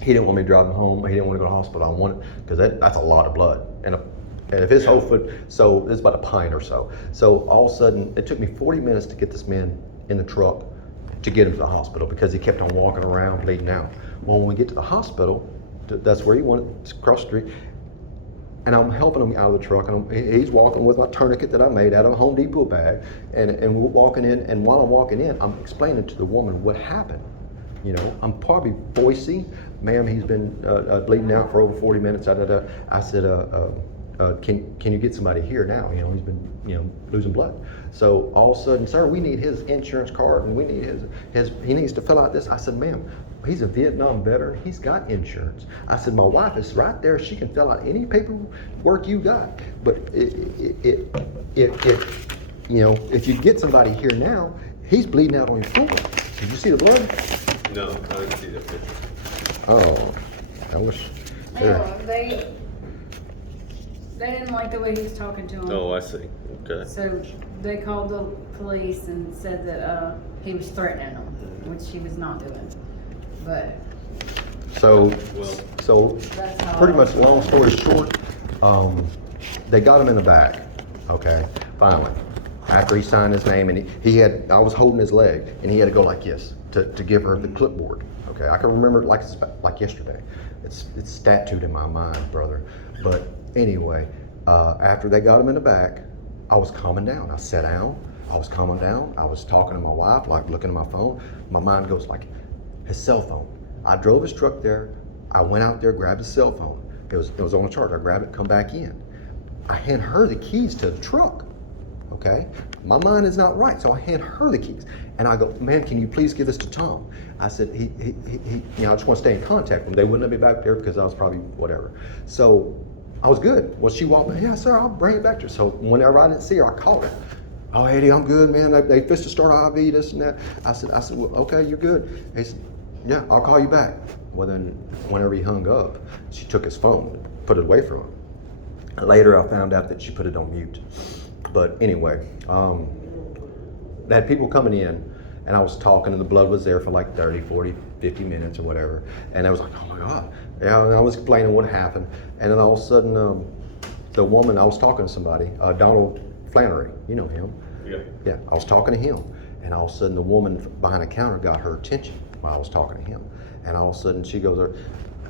he didn't want me to drive him home. He didn't want to go to the hospital. I wanted, because that's a lot of blood. And if his whole foot, so it's about a pint or so. So all of a sudden, it took me 40 minutes to get this man in the truck to get him to the hospital because he kept on walking around bleeding out. Well, when we get to the hospital, that's where he wanted, across the street, and I'm helping him out of the truck, and he's walking with my tourniquet that I made out of a Home Depot bag, and we're walking in, and while I'm walking in, I'm explaining to the woman what happened. You know, I'm probably voicing, ma'am, he's been bleeding out for over 40 minutes. I said, can you get somebody here now? You know, he's been, losing blood. So all of a sudden, sir, we need his insurance card, and we need he needs to fill out this. I said, ma'am, he's a Vietnam veteran. He's got insurance. I said, my wife is right there. She can fill out any paperwork you got. But if you get somebody here now, he's bleeding out on your floor. Did you see the blood? No, I didn't see that picture. Oh, I wish. No, they didn't like the way he was talking to them. Oh, I see. Okay. So they called the police and said that he was threatening them, which he was not doing. But So that's how. pretty much, long story short, they got him in the back. Okay, finally. after he signed his name, and I was holding his leg, and he had to go like this to give her the clipboard. Okay, I can remember it like yesterday. It's tattooed in my mind, brother. But anyway, after they got him in the back, I was calming down. I sat down. I was calming down. I was talking to my wife, like looking at my phone. My mind goes like, his cell phone. I drove his truck there. I went out there, grabbed his cell phone. It was on the charge. I grabbed it, come back in. I hand her the keys to the truck. Okay, my mind is not right, so I hand her the keys, and I go, "Ma'am, can you please give this to Tom?" I said, "He I just want to stay in contact with him. They wouldn't let me back there because I was probably whatever." So I was good. Well, she walked in, "Yeah, sir, I'll bring it back to her." So whenever I didn't see her, I called her. "Oh, Eddie, I'm good, man. They fixed to start IV, this and that." I said, "Well, okay, you're good." He said, "Yeah, I'll call you back." Well, then whenever he hung up, she took his phone, put it away from him. Later, I found out that she put it on mute. But anyway, they had people coming in, and I was talking, and the blood was there for like 30, 40, 50 minutes or whatever. And I was like, "Oh my God." Yeah, and I was explaining what happened. And then all of a sudden, the woman, I was talking to somebody, Donald Flannery, you know him. Yeah. Yeah, I was talking to him. And all of a sudden, the woman behind the counter got her attention while I was talking to him. And all of a sudden, she goes,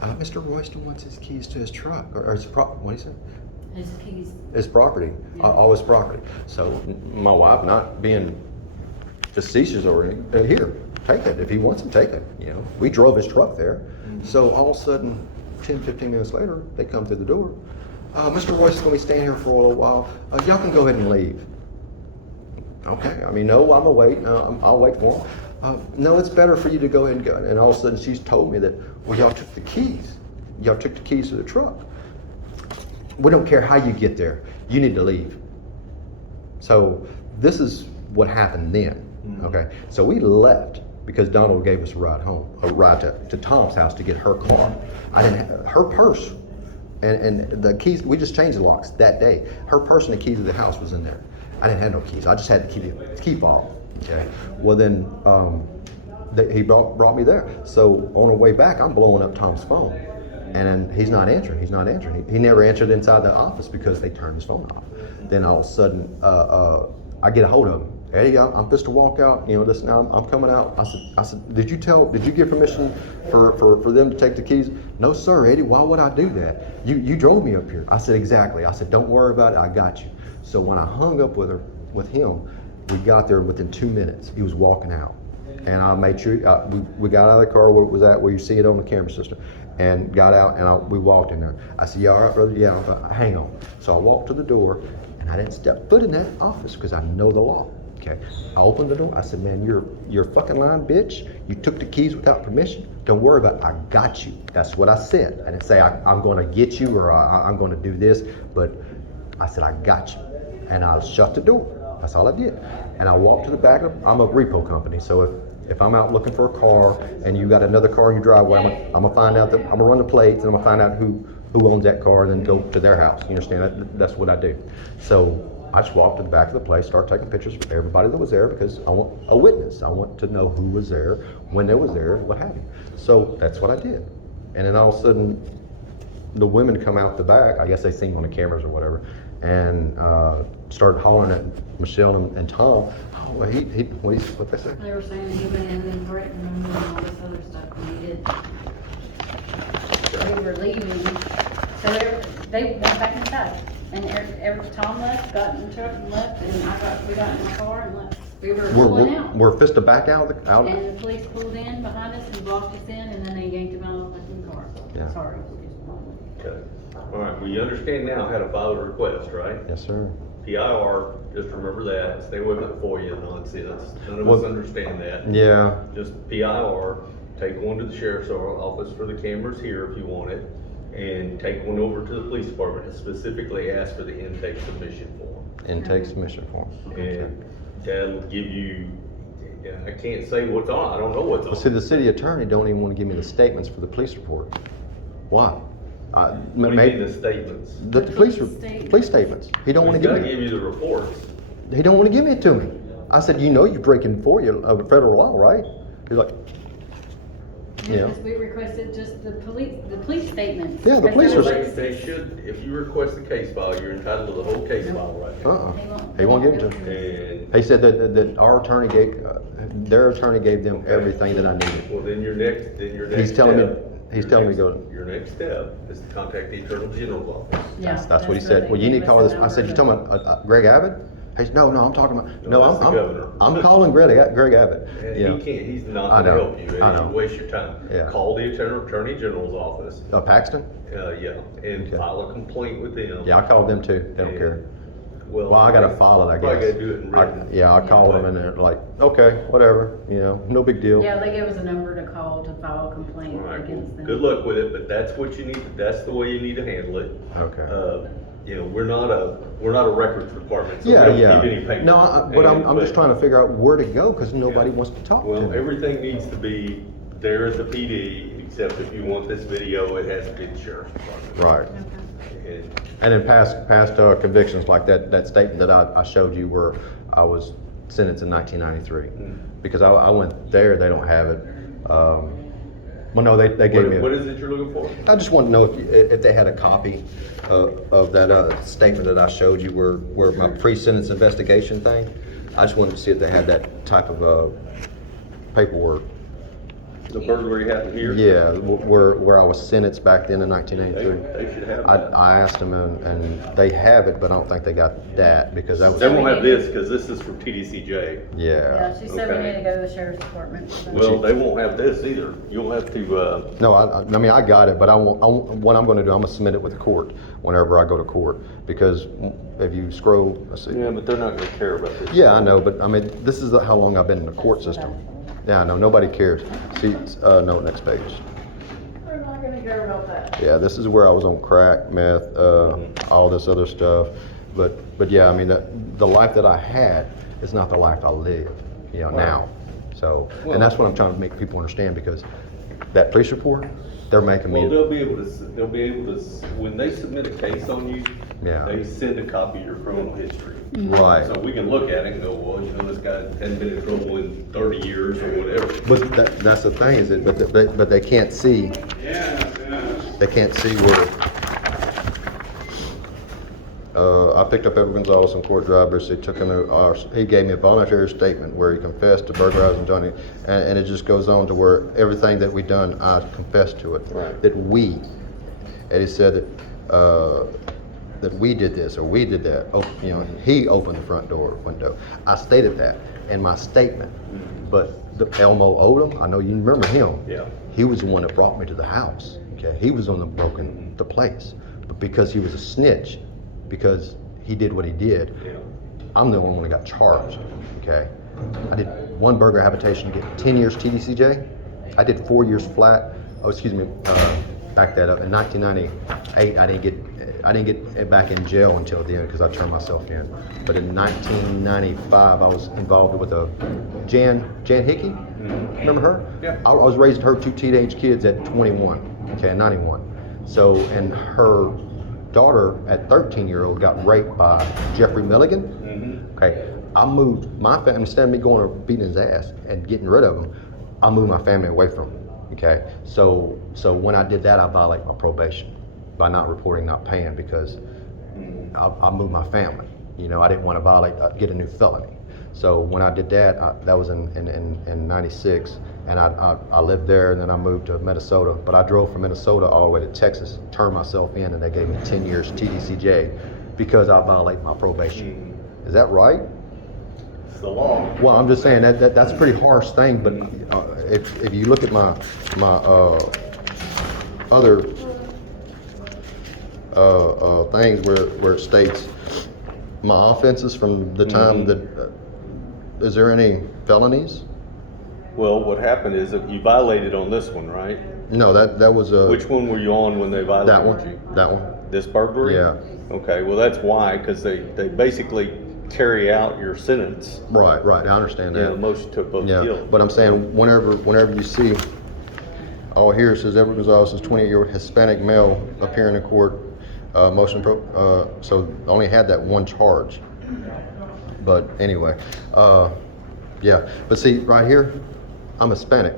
"Mr. Royston wants his keys to his truck." Or his what did he say? His keys. His property, all his property. So my wife, not being facetious or anything, here, take it. If he wants it, take it. You know, we drove his truck there. So all of a sudden, 10, 15 minutes later, they come through the door. "Mr. Royce is going to be staying here for a little while. Y'all can go ahead and leave." Okay, I mean, no, I'm gonna wait. I'll wait for him. "No, it's better for you to go ahead and go." And all of a sudden, she's told me that, "Well, y'all took the keys. Y'all took the keys to the truck. We don't care how you get there. You need to leave." So this is what happened then. Okay, so we left because Donald gave us a ride home, a ride to Tom's house to get her car. I didn't have her purse and the keys. We just changed the locks that day. Her purse and the keys to the house was in there. I didn't have no keys. I just had the key fob. Okay. Well then, he brought me there. So on the way back, I'm blowing up Tom's phone. And then he's not answering. He never answered inside the office because they turned his phone off. Then all of a sudden, I get a hold of him. "Eddie, I'm supposed to walk out. You know, this now I'm coming out." I said, did you give permission for them to take the keys?" "No, sir, Eddie. Why would I do that? You drove me up here." I said, "Exactly." I said, "Don't worry about it. I got you." So when I hung up with him, we got there within 2 minutes. He was walking out, and I made sure we got out of the car where it was at, where you see it on the camera system. And got out, and we walked in there. I said, "You all right, brother?" "Yeah." Hang on. So I walked to the door, and I didn't step foot in that office because I know the law. Okay. I opened the door. I said, "Man, you're fucking lying, bitch. You took the keys without permission. Don't worry about it. I got you." That's what I said. I didn't say I'm going to get you or I'm going to do this, but I said, "I got you." And I shut the door. That's all I did. And I walked to the back I'm a repo company, so if I'm out looking for a car and you got another car in your driveway, I'm gonna find out I'm gonna run the plates and I'm gonna find out who owns that car and then go to their house. You understand? That's what I do. So I just walked to the back of the place, started taking pictures of everybody that was there because I want a witness. I want to know who was there, when they was there, what have you. So that's what I did. And then all of a sudden, the women come out the back. I guess they seen on the cameras or whatever, and started hollering at Michelle and Tom. "Oh, well, what they say?" They were saying he went in and threatened them and all this other stuff, and he did. We were leaving, so they went back inside. And every Tom left, got in the truck and left, and we got in the car and left. We were pulling out. We're fist to back out. And the police pulled in behind us and blocked us in, and then they yanked him out of the fucking car. Yeah. Sorry. Okay. All right, well, you understand now how to file a request, right? Yes, sir. PIR, just remember that. Stay away from the FOIA nonsense. None of us understand that. Yeah. Just PIR, take one to the sheriff's office for the cameras here if you want it, and take one over to the police department and specifically ask for the intake submission form. Intake submission form. And that'll give you, I can't say what's on, I don't know what's on. Well, see, the city attorney don't even want to give me the statements for the police report. Why? What do you mean the statements? The police statements. He don't want to He's give gotta me. give you the reports. He don't want to give it to me. I said, "You know, you're breaking FOIA of federal law, right?" He's like, Yeah. Because we requested just the police statements. Yeah, the police Because are- there They, was- they should, if you request a case file, you're entitled to the whole case file right now. He won't give it to them. And, He said that our attorney gave, their attorney gave them everything that I needed. well, then your next He's telling me- step- he's your telling me next- go- Your next step is to contact the Attorney General's office. Yeah, That's what he where said. they Well, you need gave to call us this. the I said, you number. talking about Greg Abbott? He said, no, I'm talking about, No, no, that's the governor. I'm calling Greg Abbott. And Yeah. he can't, he's not I gonna know, help you, I and know. you waste your time. Yeah. Call the Attorney General's office, Paxton? yeah, and Okay. file a complaint with them. Yeah, I called them too. They don't And- care. Well, Well, I gotta file it, I Probably guess. gotta do it in written. Yeah, I called them and they're like, okay, whatever, no big deal. Yeah, they gave us a number to call to file a complaint All right, well, against them. good luck with it, but that's what you need, that's the way you need to handle it. Okay. We're not a records department, so we Yeah, don't yeah. keep any paper. No, but I'm just trying to figure out where to go because nobody wants to talk to Well, me. everything needs to be there at the PD, except if you want this video, it has to be the sheriff's department. Right. And And in past convictions like that statement that I showed you where I was sentenced in 1993. Because I went there, they don't have it. Well, no, they gave me. what is it you're looking for? I just want to know if they had a copy of that statement that I showed you where my pre-sentence investigation thing. I just wanted to see if they had that type of paperwork. The burglary happened here? Yeah, where I was sentenced back then in 1983. They should have that. I asked them and they have it, but I don't think they got that because that was. They won't have this, because this is from TDCJ. Yeah. Yeah, she said we Okay. need to go to the sheriff's department. for that. Well, they won't have this either. You'll have to, No, I mean, I got it, but what I'm gonna do, I'm gonna submit it with the court whenever I go to court. Because if you scroll, let's see. yeah, but they're not gonna care about this. Yeah, I know, but I mean, this is how long I've been in the court system. Yeah, I know, nobody cares. See, no, next page. We're not gonna care about that. Yeah, this is where I was on crack, meth, all this other stuff. But yeah, I mean, the life that I had is not the life I live, now. So, and that's what I'm trying to make people understand because that police report, they're making me. Well, they'll be able to, when they submit a case on you, Yeah. they send a copy of your criminal history. Right. So we can look at it and go, well, this guy hadn't been in trouble in 30 years or whatever. But that's the thing is that, but they can't see. They can't see where. I picked up Edward Gonzalez on Court Drivers. He gave me a voluntary statement where he confessed to burglarizing Johnny, and it just goes on to where everything that we done, I confessed to it. Right. And he said that we did this or we did that. He opened the front door window. I stated that in my statement, but Elmo Odom, I know you remember him. Yeah. He was the one that brought me to the house. Okay, he was the one that broken the place, but because he was a snitch, because he did what he did, Yeah. I'm the only one that got charged. Okay, I did one burglary habitation, get 10 years TDCJ. I did 4 years flat. Oh, excuse me, back that up. In 1998, I didn't get back in jail until the end because I turned myself in. But in 1995, I was involved with a Jan Hickey. Remember her? Yeah. I was raising her 2 teenage kids at 21. Okay, 91. So, and her daughter at 13-year-old got raped by Jeffrey Milligan. Okay, I moved my family, instead of me going or beating his ass and getting rid of him, I moved my family away from him. Okay, so when I did that, I violated my probation by not reporting, not paying, because I moved my family. I didn't want to get a new felony. So when I did that, that was in 96, and I lived there, and then I moved to Minnesota. But I drove from Minnesota all the way to Texas, turned myself in, and they gave me 10 years TDCJ because I violated my probation. Is that right? It's the law. Well, I'm just saying that's a pretty harsh thing. But if you look at my other things where it states my offenses from the time that is there any felonies? Well, what happened is that you violated on this one, right? No, that was Which one were you on when they violated you? That one. This burglary? Yeah. Okay, well, that's why, because they basically carry out your sentence. Right. I understand that. Motion to both Yeah, guilty. but I'm saying whenever you see, here it says Edward Gonzalez is 28-year-old Hispanic male appearing in court, so only had that one charge. But anyway, yeah. But see right here, I'm Hispanic.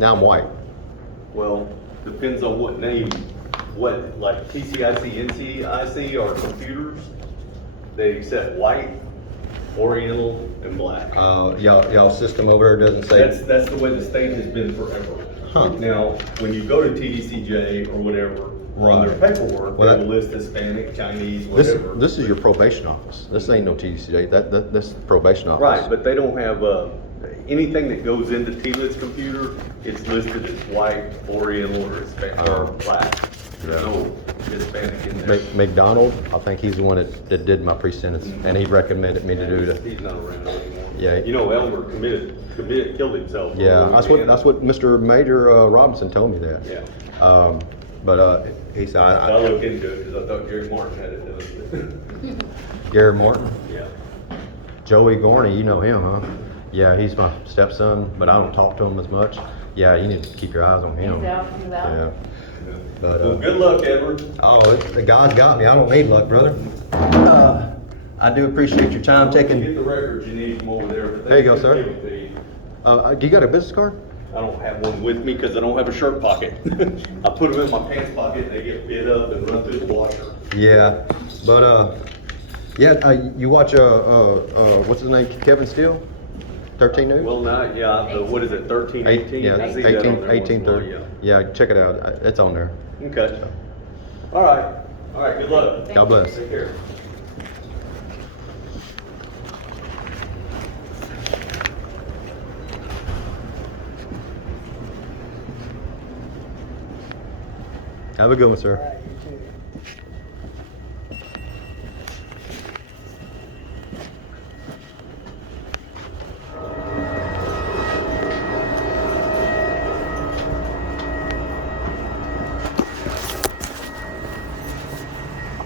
Now I'm white. Well, depends on what name, like TCIC, NCIC are computers. They accept white, oriental, and black. Y'all system over there doesn't say. That's the way the state has been forever. Huh. Now, when you go to TDCJ or whatever, on their Right. paperwork, Well, they will list Hispanic, Chinese, This, whatever. this is your probation office. This ain't no TDCJ. This is probation office. Right, but they don't have, anything that goes into TLIT's computer, it's listed as white, oriental, or Hispanic, or black. There's no Hispanic in there. McDonald, I think he's the one that did my pre-sentence, and he recommended me to do that. He's not around anymore. Yeah. You know, Elmer killed himself. Yeah, that's what Mr. Major Robinson told me that. Yeah. But he said, I looked into it because I thought Gary Martin had it done. Gary Martin, Yeah. Joey Gorney, you know him, huh? Yeah, he's my stepson, but I don't talk to him as much. Yeah, you need to keep your eyes on him. He's out. Yeah. But, Well, good luck, Edward. oh, the God's got me. I don't need luck, brother. I do appreciate your time Once you taking. get the records, you need them over there. but There you go, they sir. give it to you. You got a business card? I don't have one with me because I don't have a shirt pocket. I put them in my pants pocket and they get bit up and run through the washer. Yeah, but you watch what's his name? Kevin Steele, 13 News. Well, not, yeah, what is it, 13, 18? Yeah, I see that on 18, there once in a while, 1830. Yeah, check it out. It's on there. Okay. All right, good luck. God bless. Take care. Have a good one, sir. All right, you too.